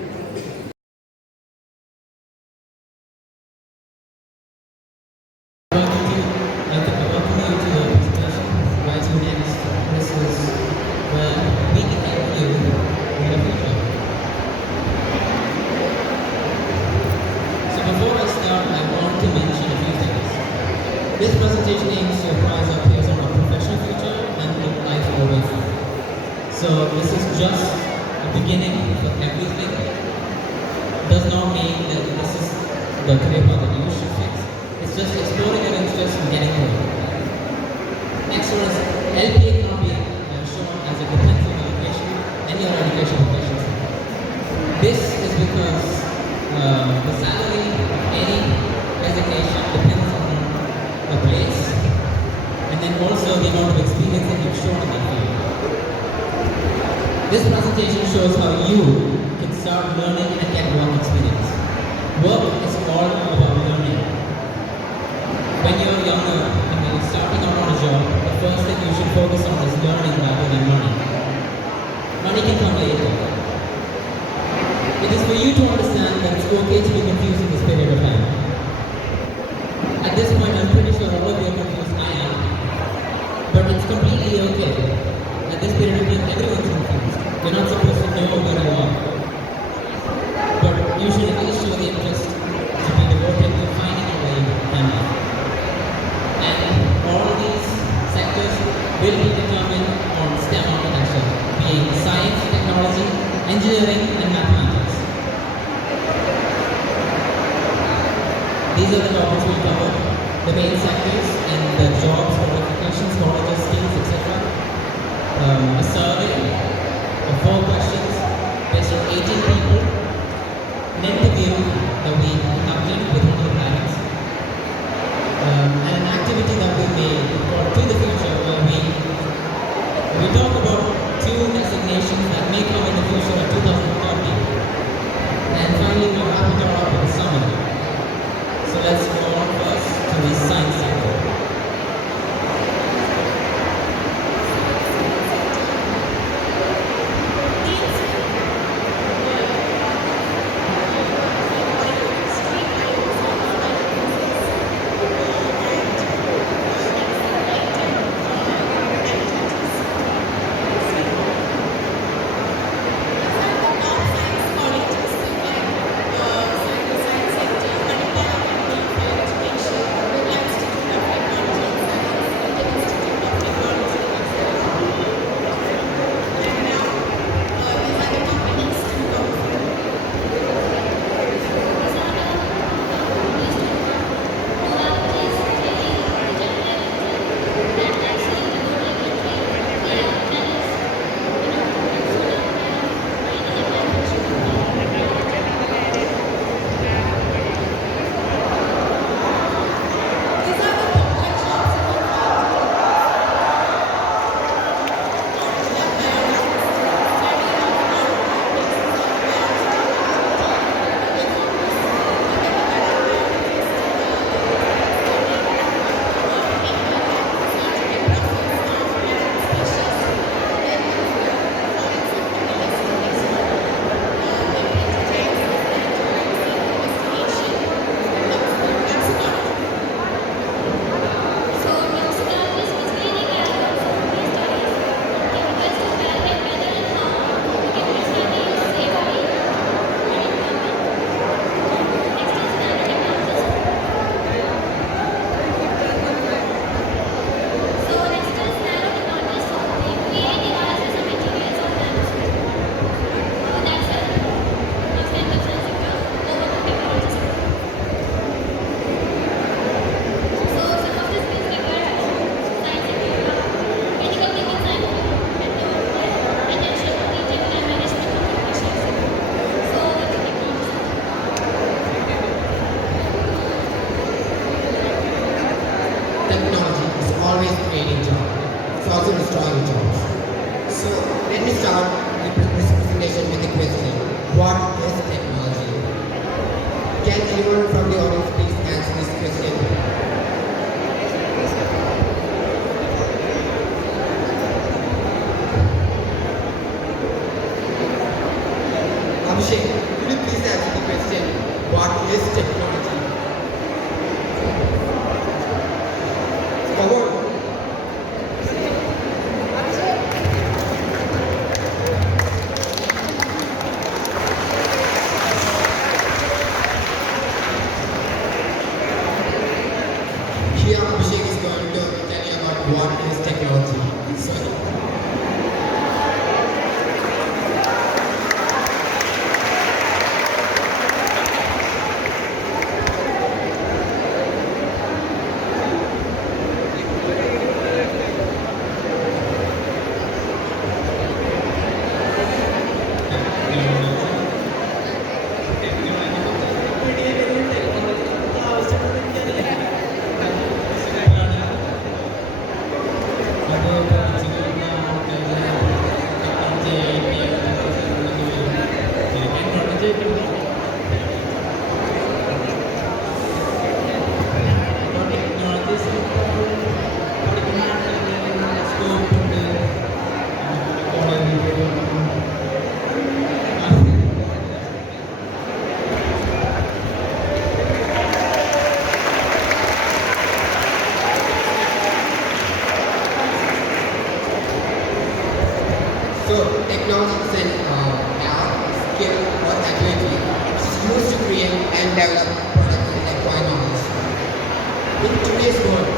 This presentation aims to apprise our peers on our professional future and look life always. So this is just the beginning for everything. It does not mean that this is the career path that you should fix. It's just exploring it and it's just getting there. Next one is LPA can't be shown as a defensive allocation in your education professions. This is because the salary of any resignation depends on the place and then also the amount of experience that you've shown in that field. This presentation shows how you can start learning and get work experience. Work is all about learning. you to understand that it's okay to be confused in this period of time. At this point, I'm pretty sure all of you are confused. I am. But it's completely okay. At this period of time, everyone's confused. You're not supposed to know where you are. But you should at least show the interest to be devoted to finding a way you can be. And all these sectors will be determined on STEM architecture, being science, technology, engineering, and mathematics. These are the topics we'll cover, the main sectors and the jobs, qualifications, colleges, skills, etc. A survey of 4 questions based on 18 people, an interview that we conducted with one of the parents, and an activity that we made called To the Future, where we talk about 2 designations that may come in the future of 2030. And finally, we'll wrap it all up with a summary. So let's go on first to the science sector. develop products and acquire knowledge. In today's world,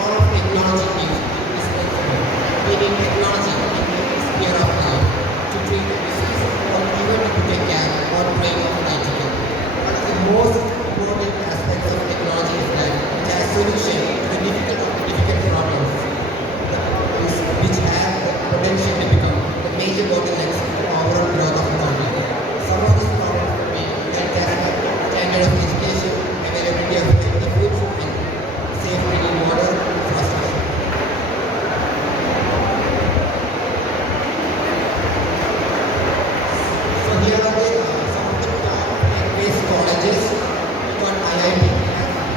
all of technology is indispensable. We need technology in every sphere of life to treat a disease or even to take care or train of an educator. One of the most important aspects of technology is that it has solution to the difficult problems which have the potential to become the major bottlenecks for overall growth of the country. Some of these problems could be healthcare, standard of education, availability of healthy foods, and safe drinking water, infrastructure. So here are some of the top tech-based colleges. We got IIT,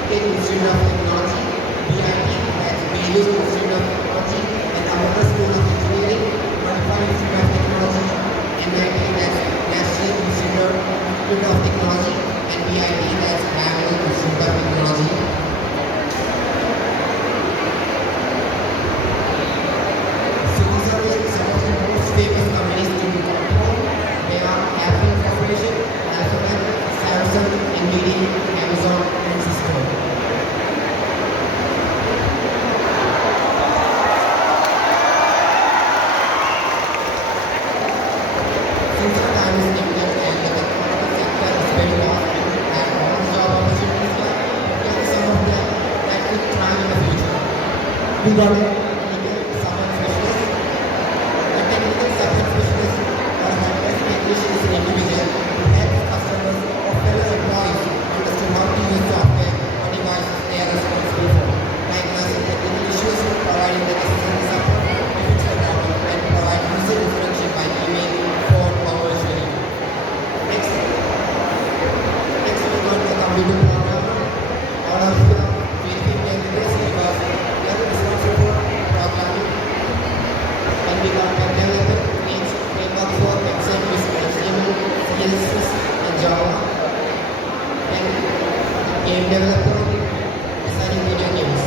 Indian Institute of Technology, BIT, that's Bailey Institute of Technology, and Amrita School of Engineering, Manipal Institute of Technology, MIT, that's National Institute of Technology, and BIT, that's Bangalore Institute of Technology. So these are some of the most famous companies to be controlled. They are Apple Corporation, Alphabet, Samsung, Nvidia, Amazon, and Cisco. Since the time is limited and the technology sector is very vast and all job opportunities are, here are some of them that could thrive in the future. We got a technical support specialist. A technical support specialist or helpdesk technician is an individual who helps customers or fellow employees understand how to use software or devices they are responsible for, diagnosing technical issues, providing the necessary support to fix the problem, and provide user instruction by email, phone, or virtually. Next we got the computer programmer. All of you are very familiar with this because we are responsible for programming. And we got web developer, creates framework for website using HTML, CSS, and Java. And game developer, designing video games.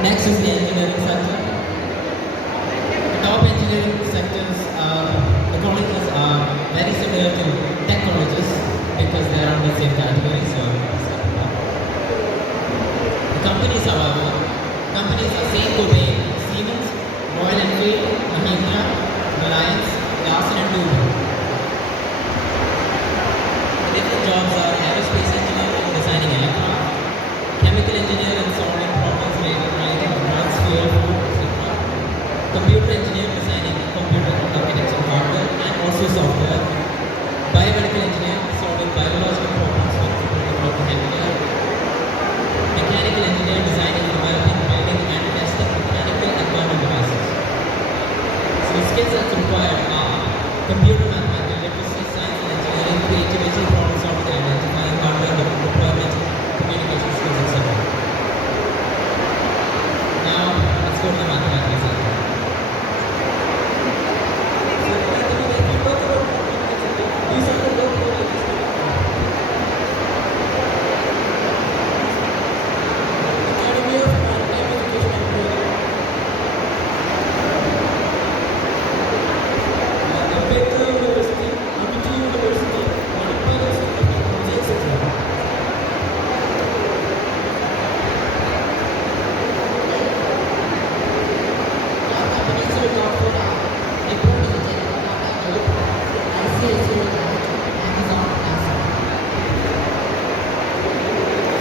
Next is the engineering sector. The top engineering sectors, the colleges are very similar to tech colleges because they are in the same category. So, the companies, however, are Saint-Gobain, Siemens, Royal Enfield, Mahindra, Reliance, Larsen and Toubro. The different jobs are aerospace engineering, designing aircraft, chemical engineer and solving problems related to drugs, fuel, food, etc. Computer engineer designing computer architecture hardware and also software. Biomedical engineer solving biological problems for healthcare. Mechanical engineer designing, developing, building and testing mechanical and thermal devices. So the skills that's required are computer mathematics, literacy, science and engineering, creativity, problem solving, identifying hardware, deployment, communication skills, etc. Now, let's go to the mathematics sector. These are the work Academy of Maritime Education and Training. Ambedkar University, Amity University, Manipal Institute of Technology, etc.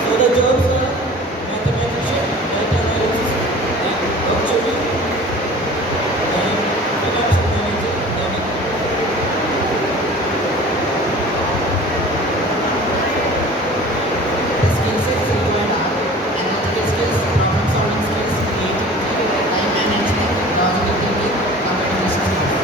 So the jobs are mathematician, data analysis, and actually, and financial manager, the skill sets required are analytical skills, problem solving skills, creativity, time management, logical thinking, communication skills.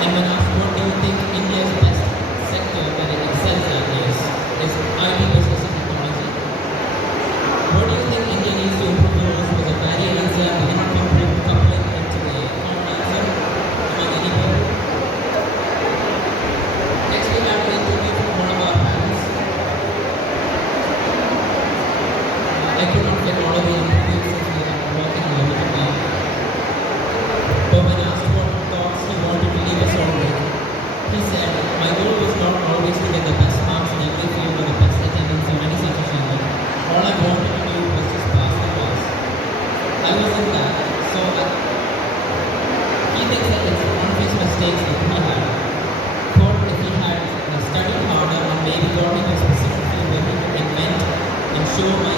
And when asked what do you think India's best sector that it excels at is IT business and technology. What do you think India needs to improve the most was a very answer and coupling into a common answer among any people. Next we have an interview from one of our parents. I could not get all of the interviews since we are working a little bit now. But when asked what thoughts he wanted to leave us all with, he said, my goal was not always to get the best marks in every field or the best attendance or any such achievement. All I wanted to do was just pass the class. I wasn't that, so he thinks that it's one of his mistakes that he had. Thought if he had studied harder and maybe got into a specific field where he could invent and show my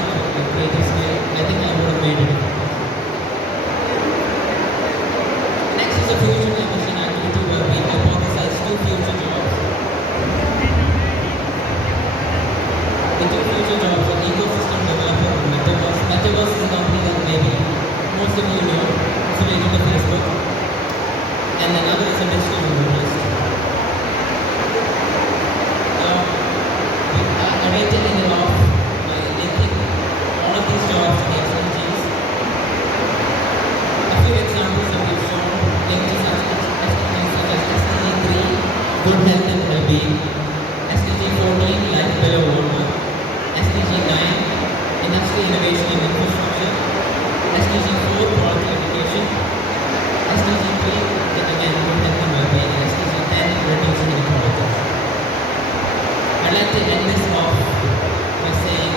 creative skill, I think I would have made it. Next is a future ambition activity where we hypothesize two future jobs. The two future jobs are ecosystem developer and Metaverse. Metaverse is a company that maybe most of you know. It's related to Facebook. And another is a digital journalist. I rated it off by linking all of these jobs to the SDGs. A few examples that we've shown linked to SDGs such as SDG 3, good health and well-being, SDG 14, life below water, SDG 9, industry innovation and infrastructure, SDG 4, quality education, SDG 3, again, good health and well-being, and SDG 10, reducing inequalities. I'd like to end this off by saying,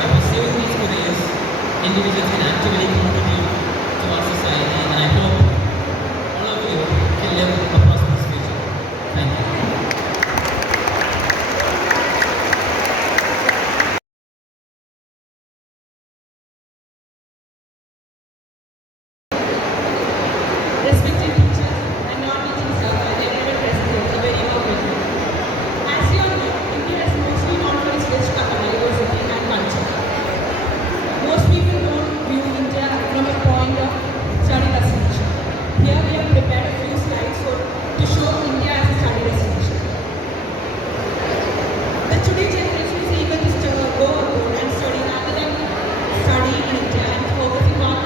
by pursuing these careers, individuals can actively contribute to our society, and I hope all of you can live a prosperous future. Thank you. Respected teachers and non-teaching staff and everyone present here, a very warm welcome. As you all know, India is mostly known for its rich diversity and culture. Most people don't view India from a point of study destination. Here we have prepared a few slides to show India as a study destination. The today generation is eager to go abroad and study rather than study in India and focusing on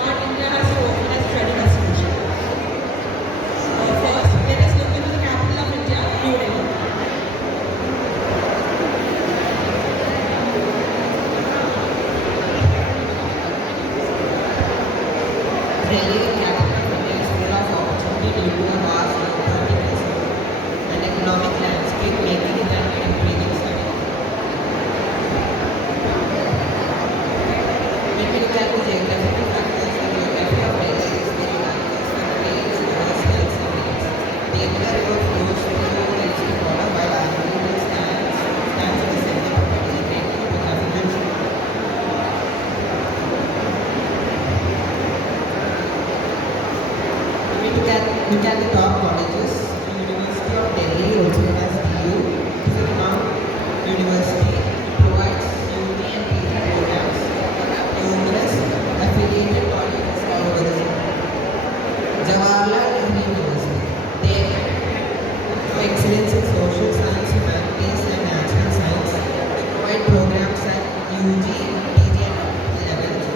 what India has to offer as a study destination. First, let us look into the capital of India, New Delhi. Delhi, the capital of India, is full of opportunity due to a vast geographical and economic landscape, making it an intriguing city. When we look at the geographical factors, the geography of Delhi is very diverse with plains, rivers, hills, and plains. The Yamuna River flows through the eastern border while Ivy Hill stands in the center of the great topographical region. Look at the top colleges. The University of Delhi, also known as DU, is a renowned university. It provides UG and PG programs. Numerous affiliated colleges all over the city. Jawaharlal Nehru University. They for excellence in social science, humanities, and natural science. They provide programs at UG, PG, and levels.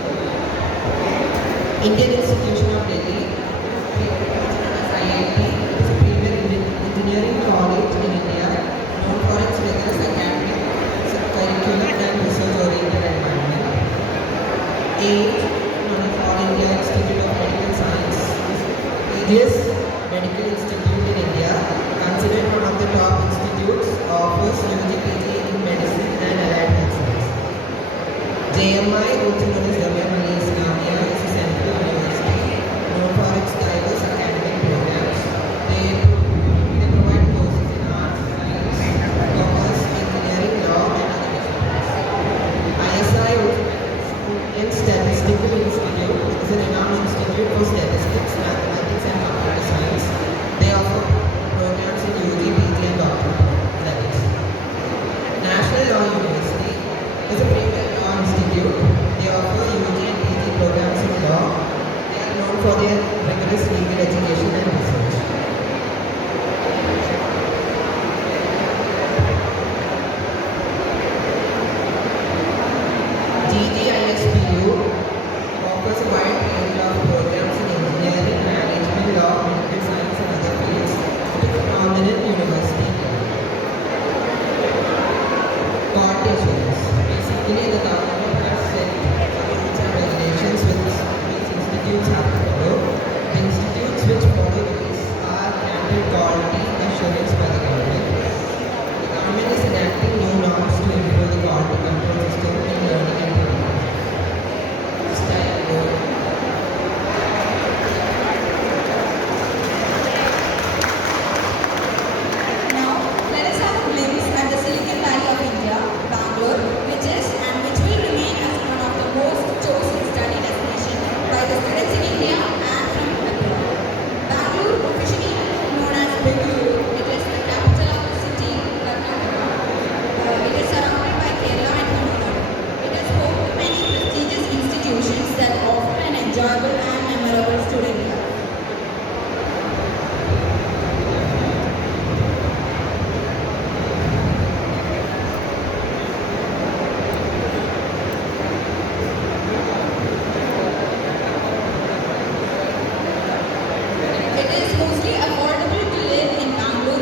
Indian Institution of Delhi. IIT is a premier engineering college in India, known for its rigorous academic, curriculum, and research-oriented environment. AIIMS, known as All India Institute of Medical Science, is medical institute in India, considered one of the top institutes, offers UG PG in medicine and allied health science. JMI, also known as Jamia Millia Islamia, is a central university known for its diverse academic programs. They provide courses in arts, science, commerce, engineering, law, and other disciplines. ISI, Indian Statistical Institute, is a renowned institute for statistics, mathematics, and computer science. They offer programs in UG, PG, and doctorate levels. National Law University is a premier law institute. They offer UG and PG quality assurance by the government. The government is enacting new norms to improve the quality control system in learning and training. Now, let us have a glimpse at the Silicon Valley of India, Bangalore, which is and which will remain as one of the most chosen study destinations by the students in India and from abroad. Bangalore, officially known as Bengaluru, it is the capital of the city, Karnataka. It is surrounded by Kerala and Tamil Nadu. It is home to many prestigious institutions that offer an enjoyable and memorable student life. It is mostly affordable to live in Bangalore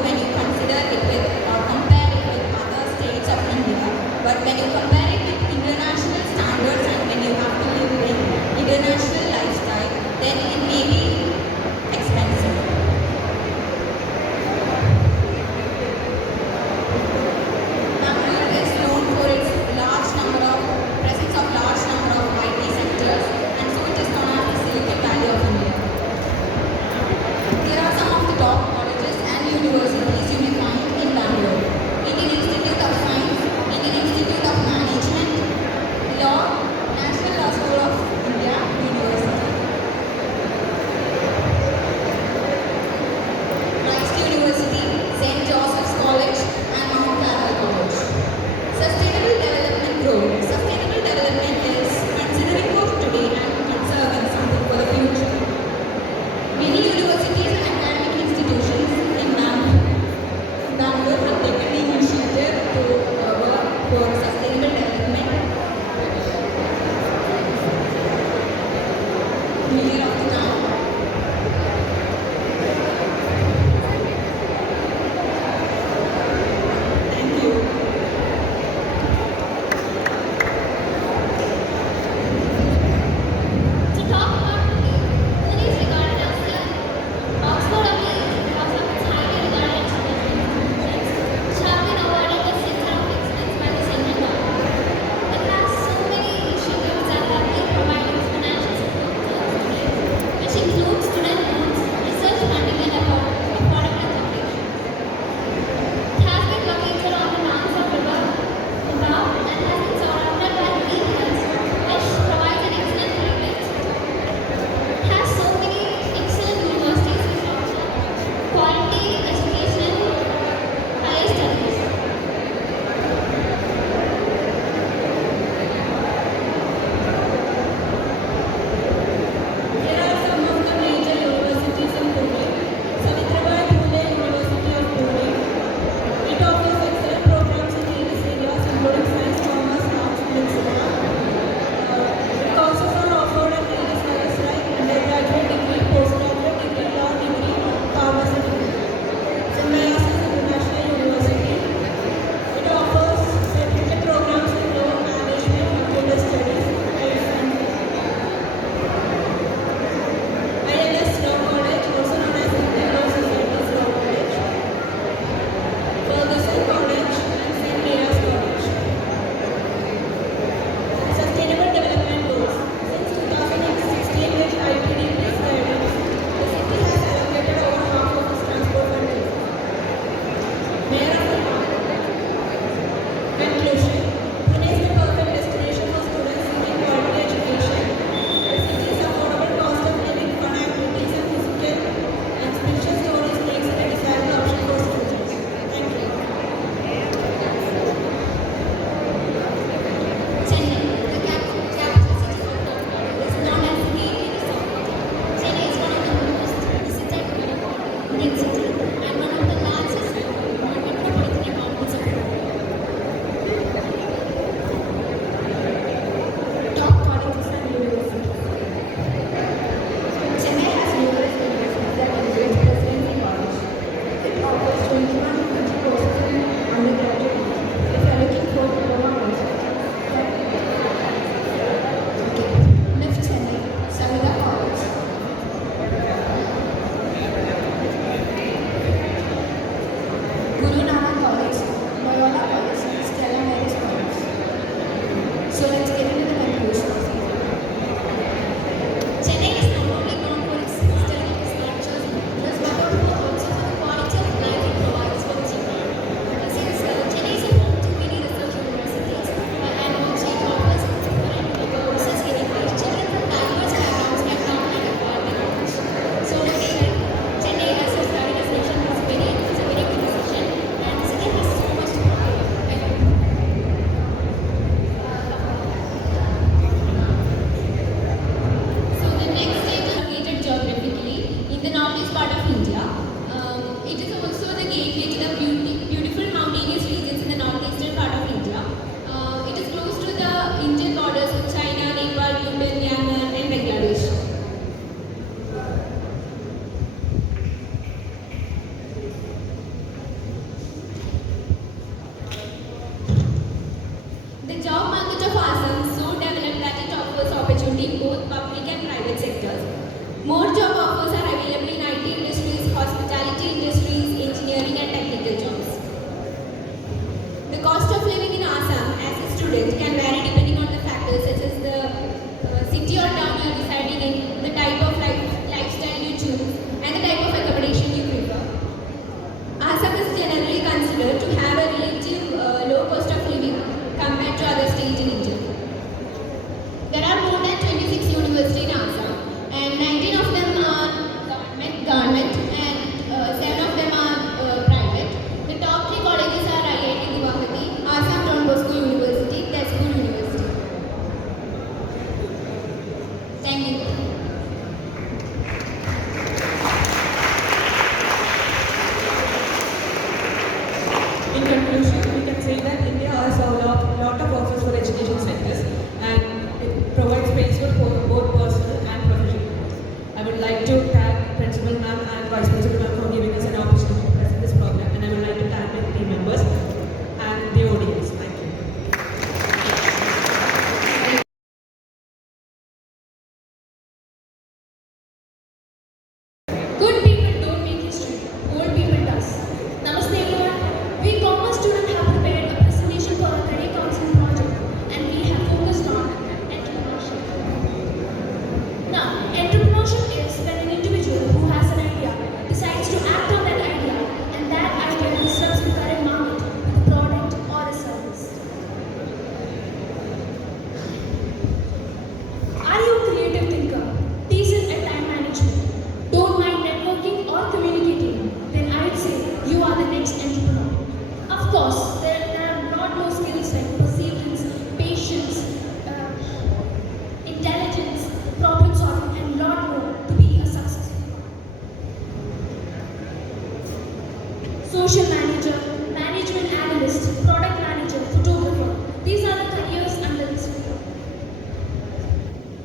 social manager, management analyst, product manager, photographer. These are the careers under this field.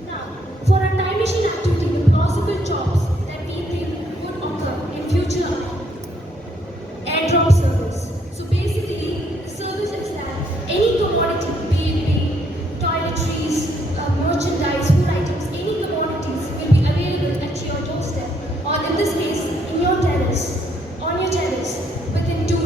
Now, for a time machine activity, the plausible jobs that we think would occur in future are airdrop service. So basically, the service is that any commodity, be it toiletries, merchandise, food items, any commodities will be available at your doorstep, or in this case, in your terrace, on your terrace, within 2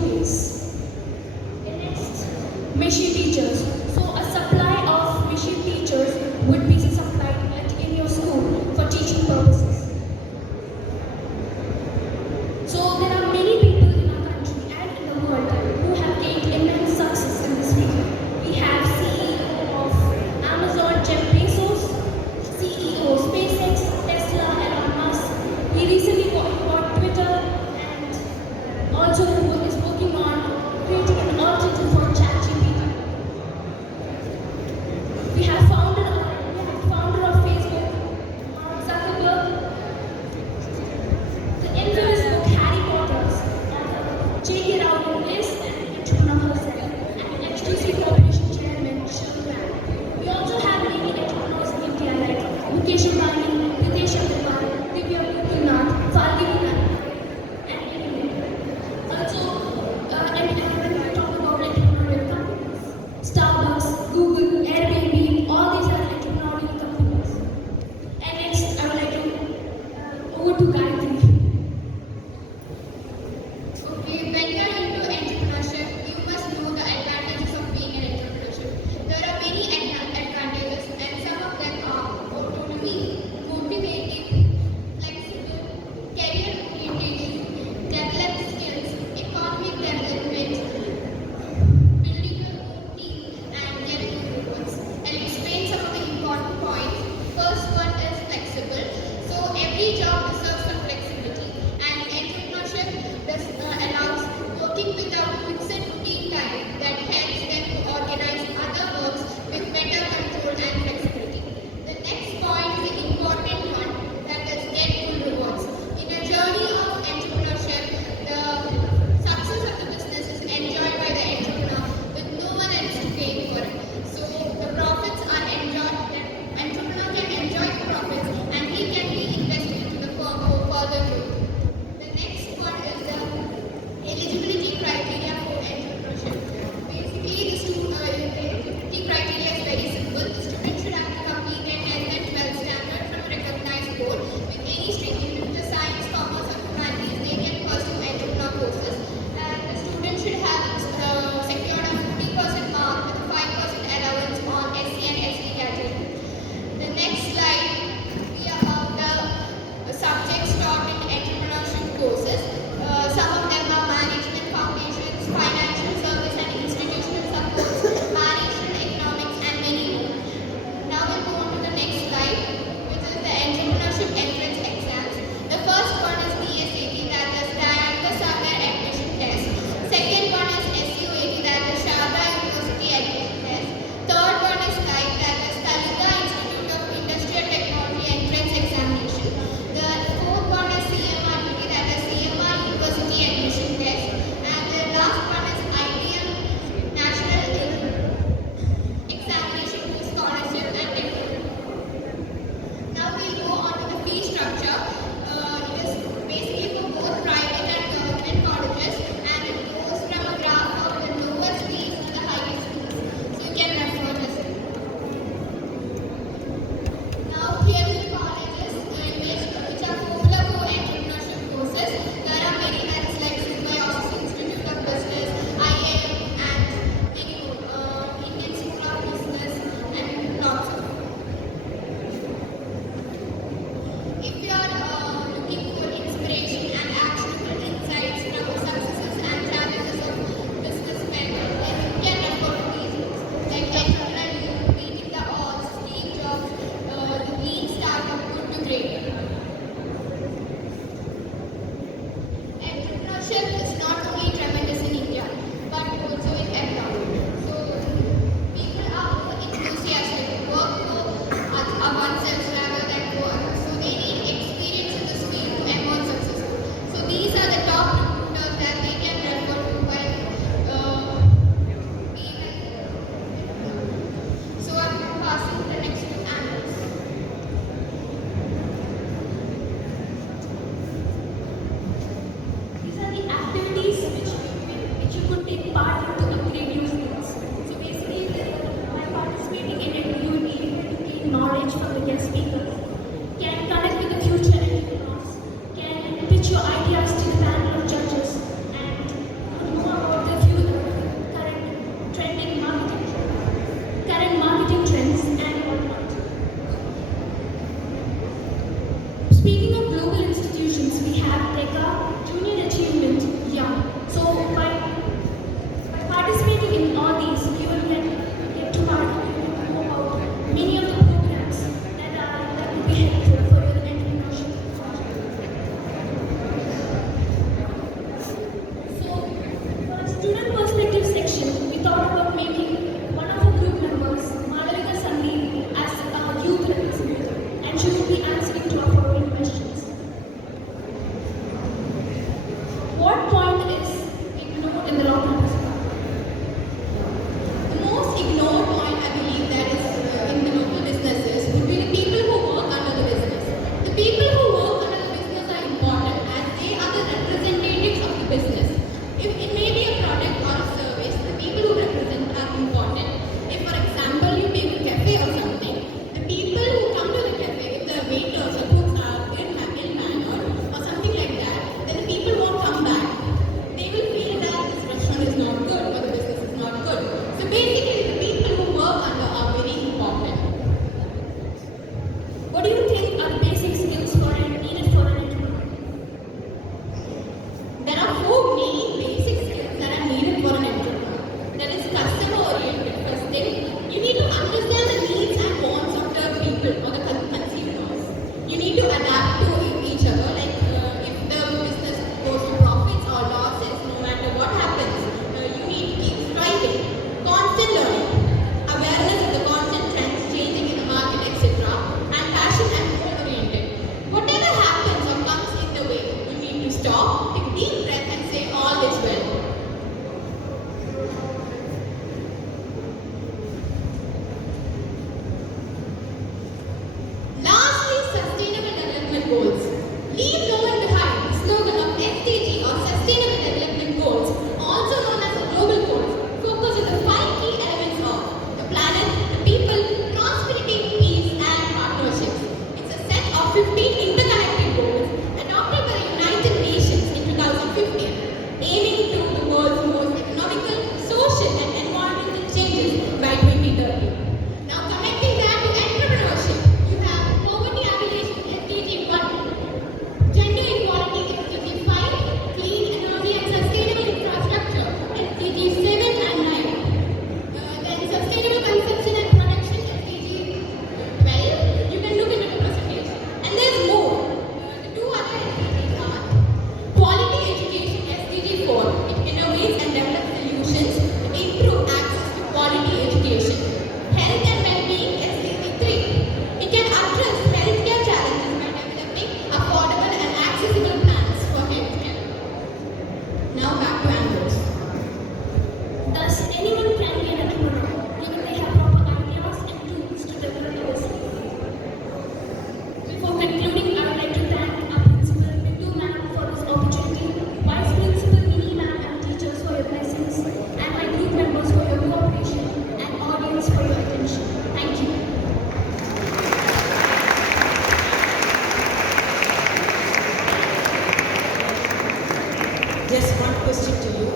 question to you.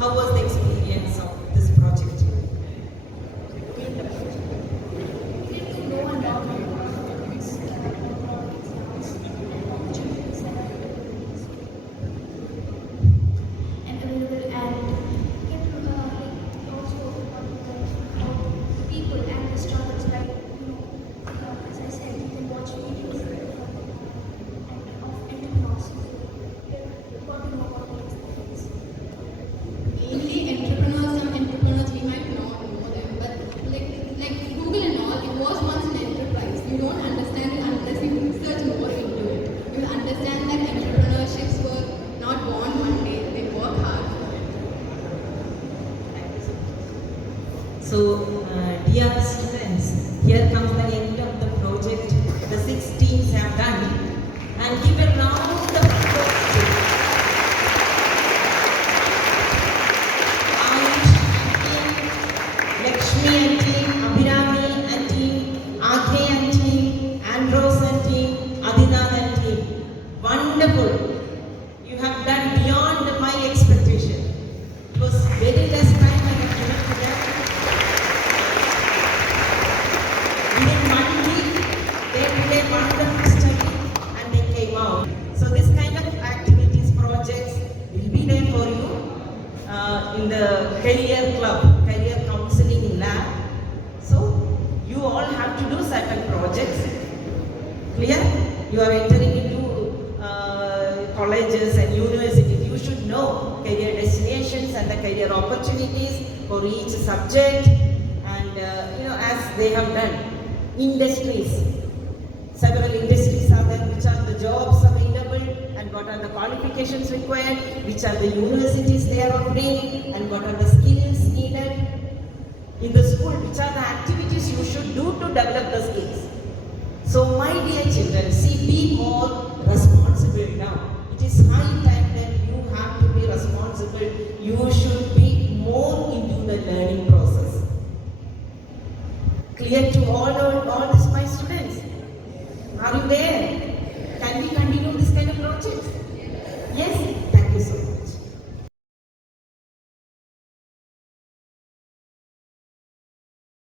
How was the experience of this project? People and the struggles, like, as I said, you can watch videos of entrepreneurs. You got to know about their experience. Mainly entrepreneurs, we might not know them, but like Google and all, it was once an enterprise. You don't understand it unless you research more into it. You understand that entrepreneurships were not born one day, they work hard for it. So, dear students, here comes the end of the project the 6 teams have done. And give a round of applause to Ayush and team, Lakshmi and team, Abhirami and team, Agre and team, Andros and team, Adinath and team. Wonderful. You have done beyond my expectation. It was very less time I have given to them. Within 1 week, they did a wonderful study and they came out. So this kind of activities, projects will be there for you in the career club, career counseling lab. So you all have to do certain projects. Clear? You are entering into colleges and universities. You should know career destinations and the career opportunities for each subject. And as they have done, industries. Several industries are there, which are the jobs available and what are the qualifications required, which are the universities they are offering and what are the skills needed. In the school, which are the activities you should do to develop the skills. So my dear children, be more responsible now. It is high time that you have to be responsible. You should be more into the learning process. Clear to all this, my students? Are you there?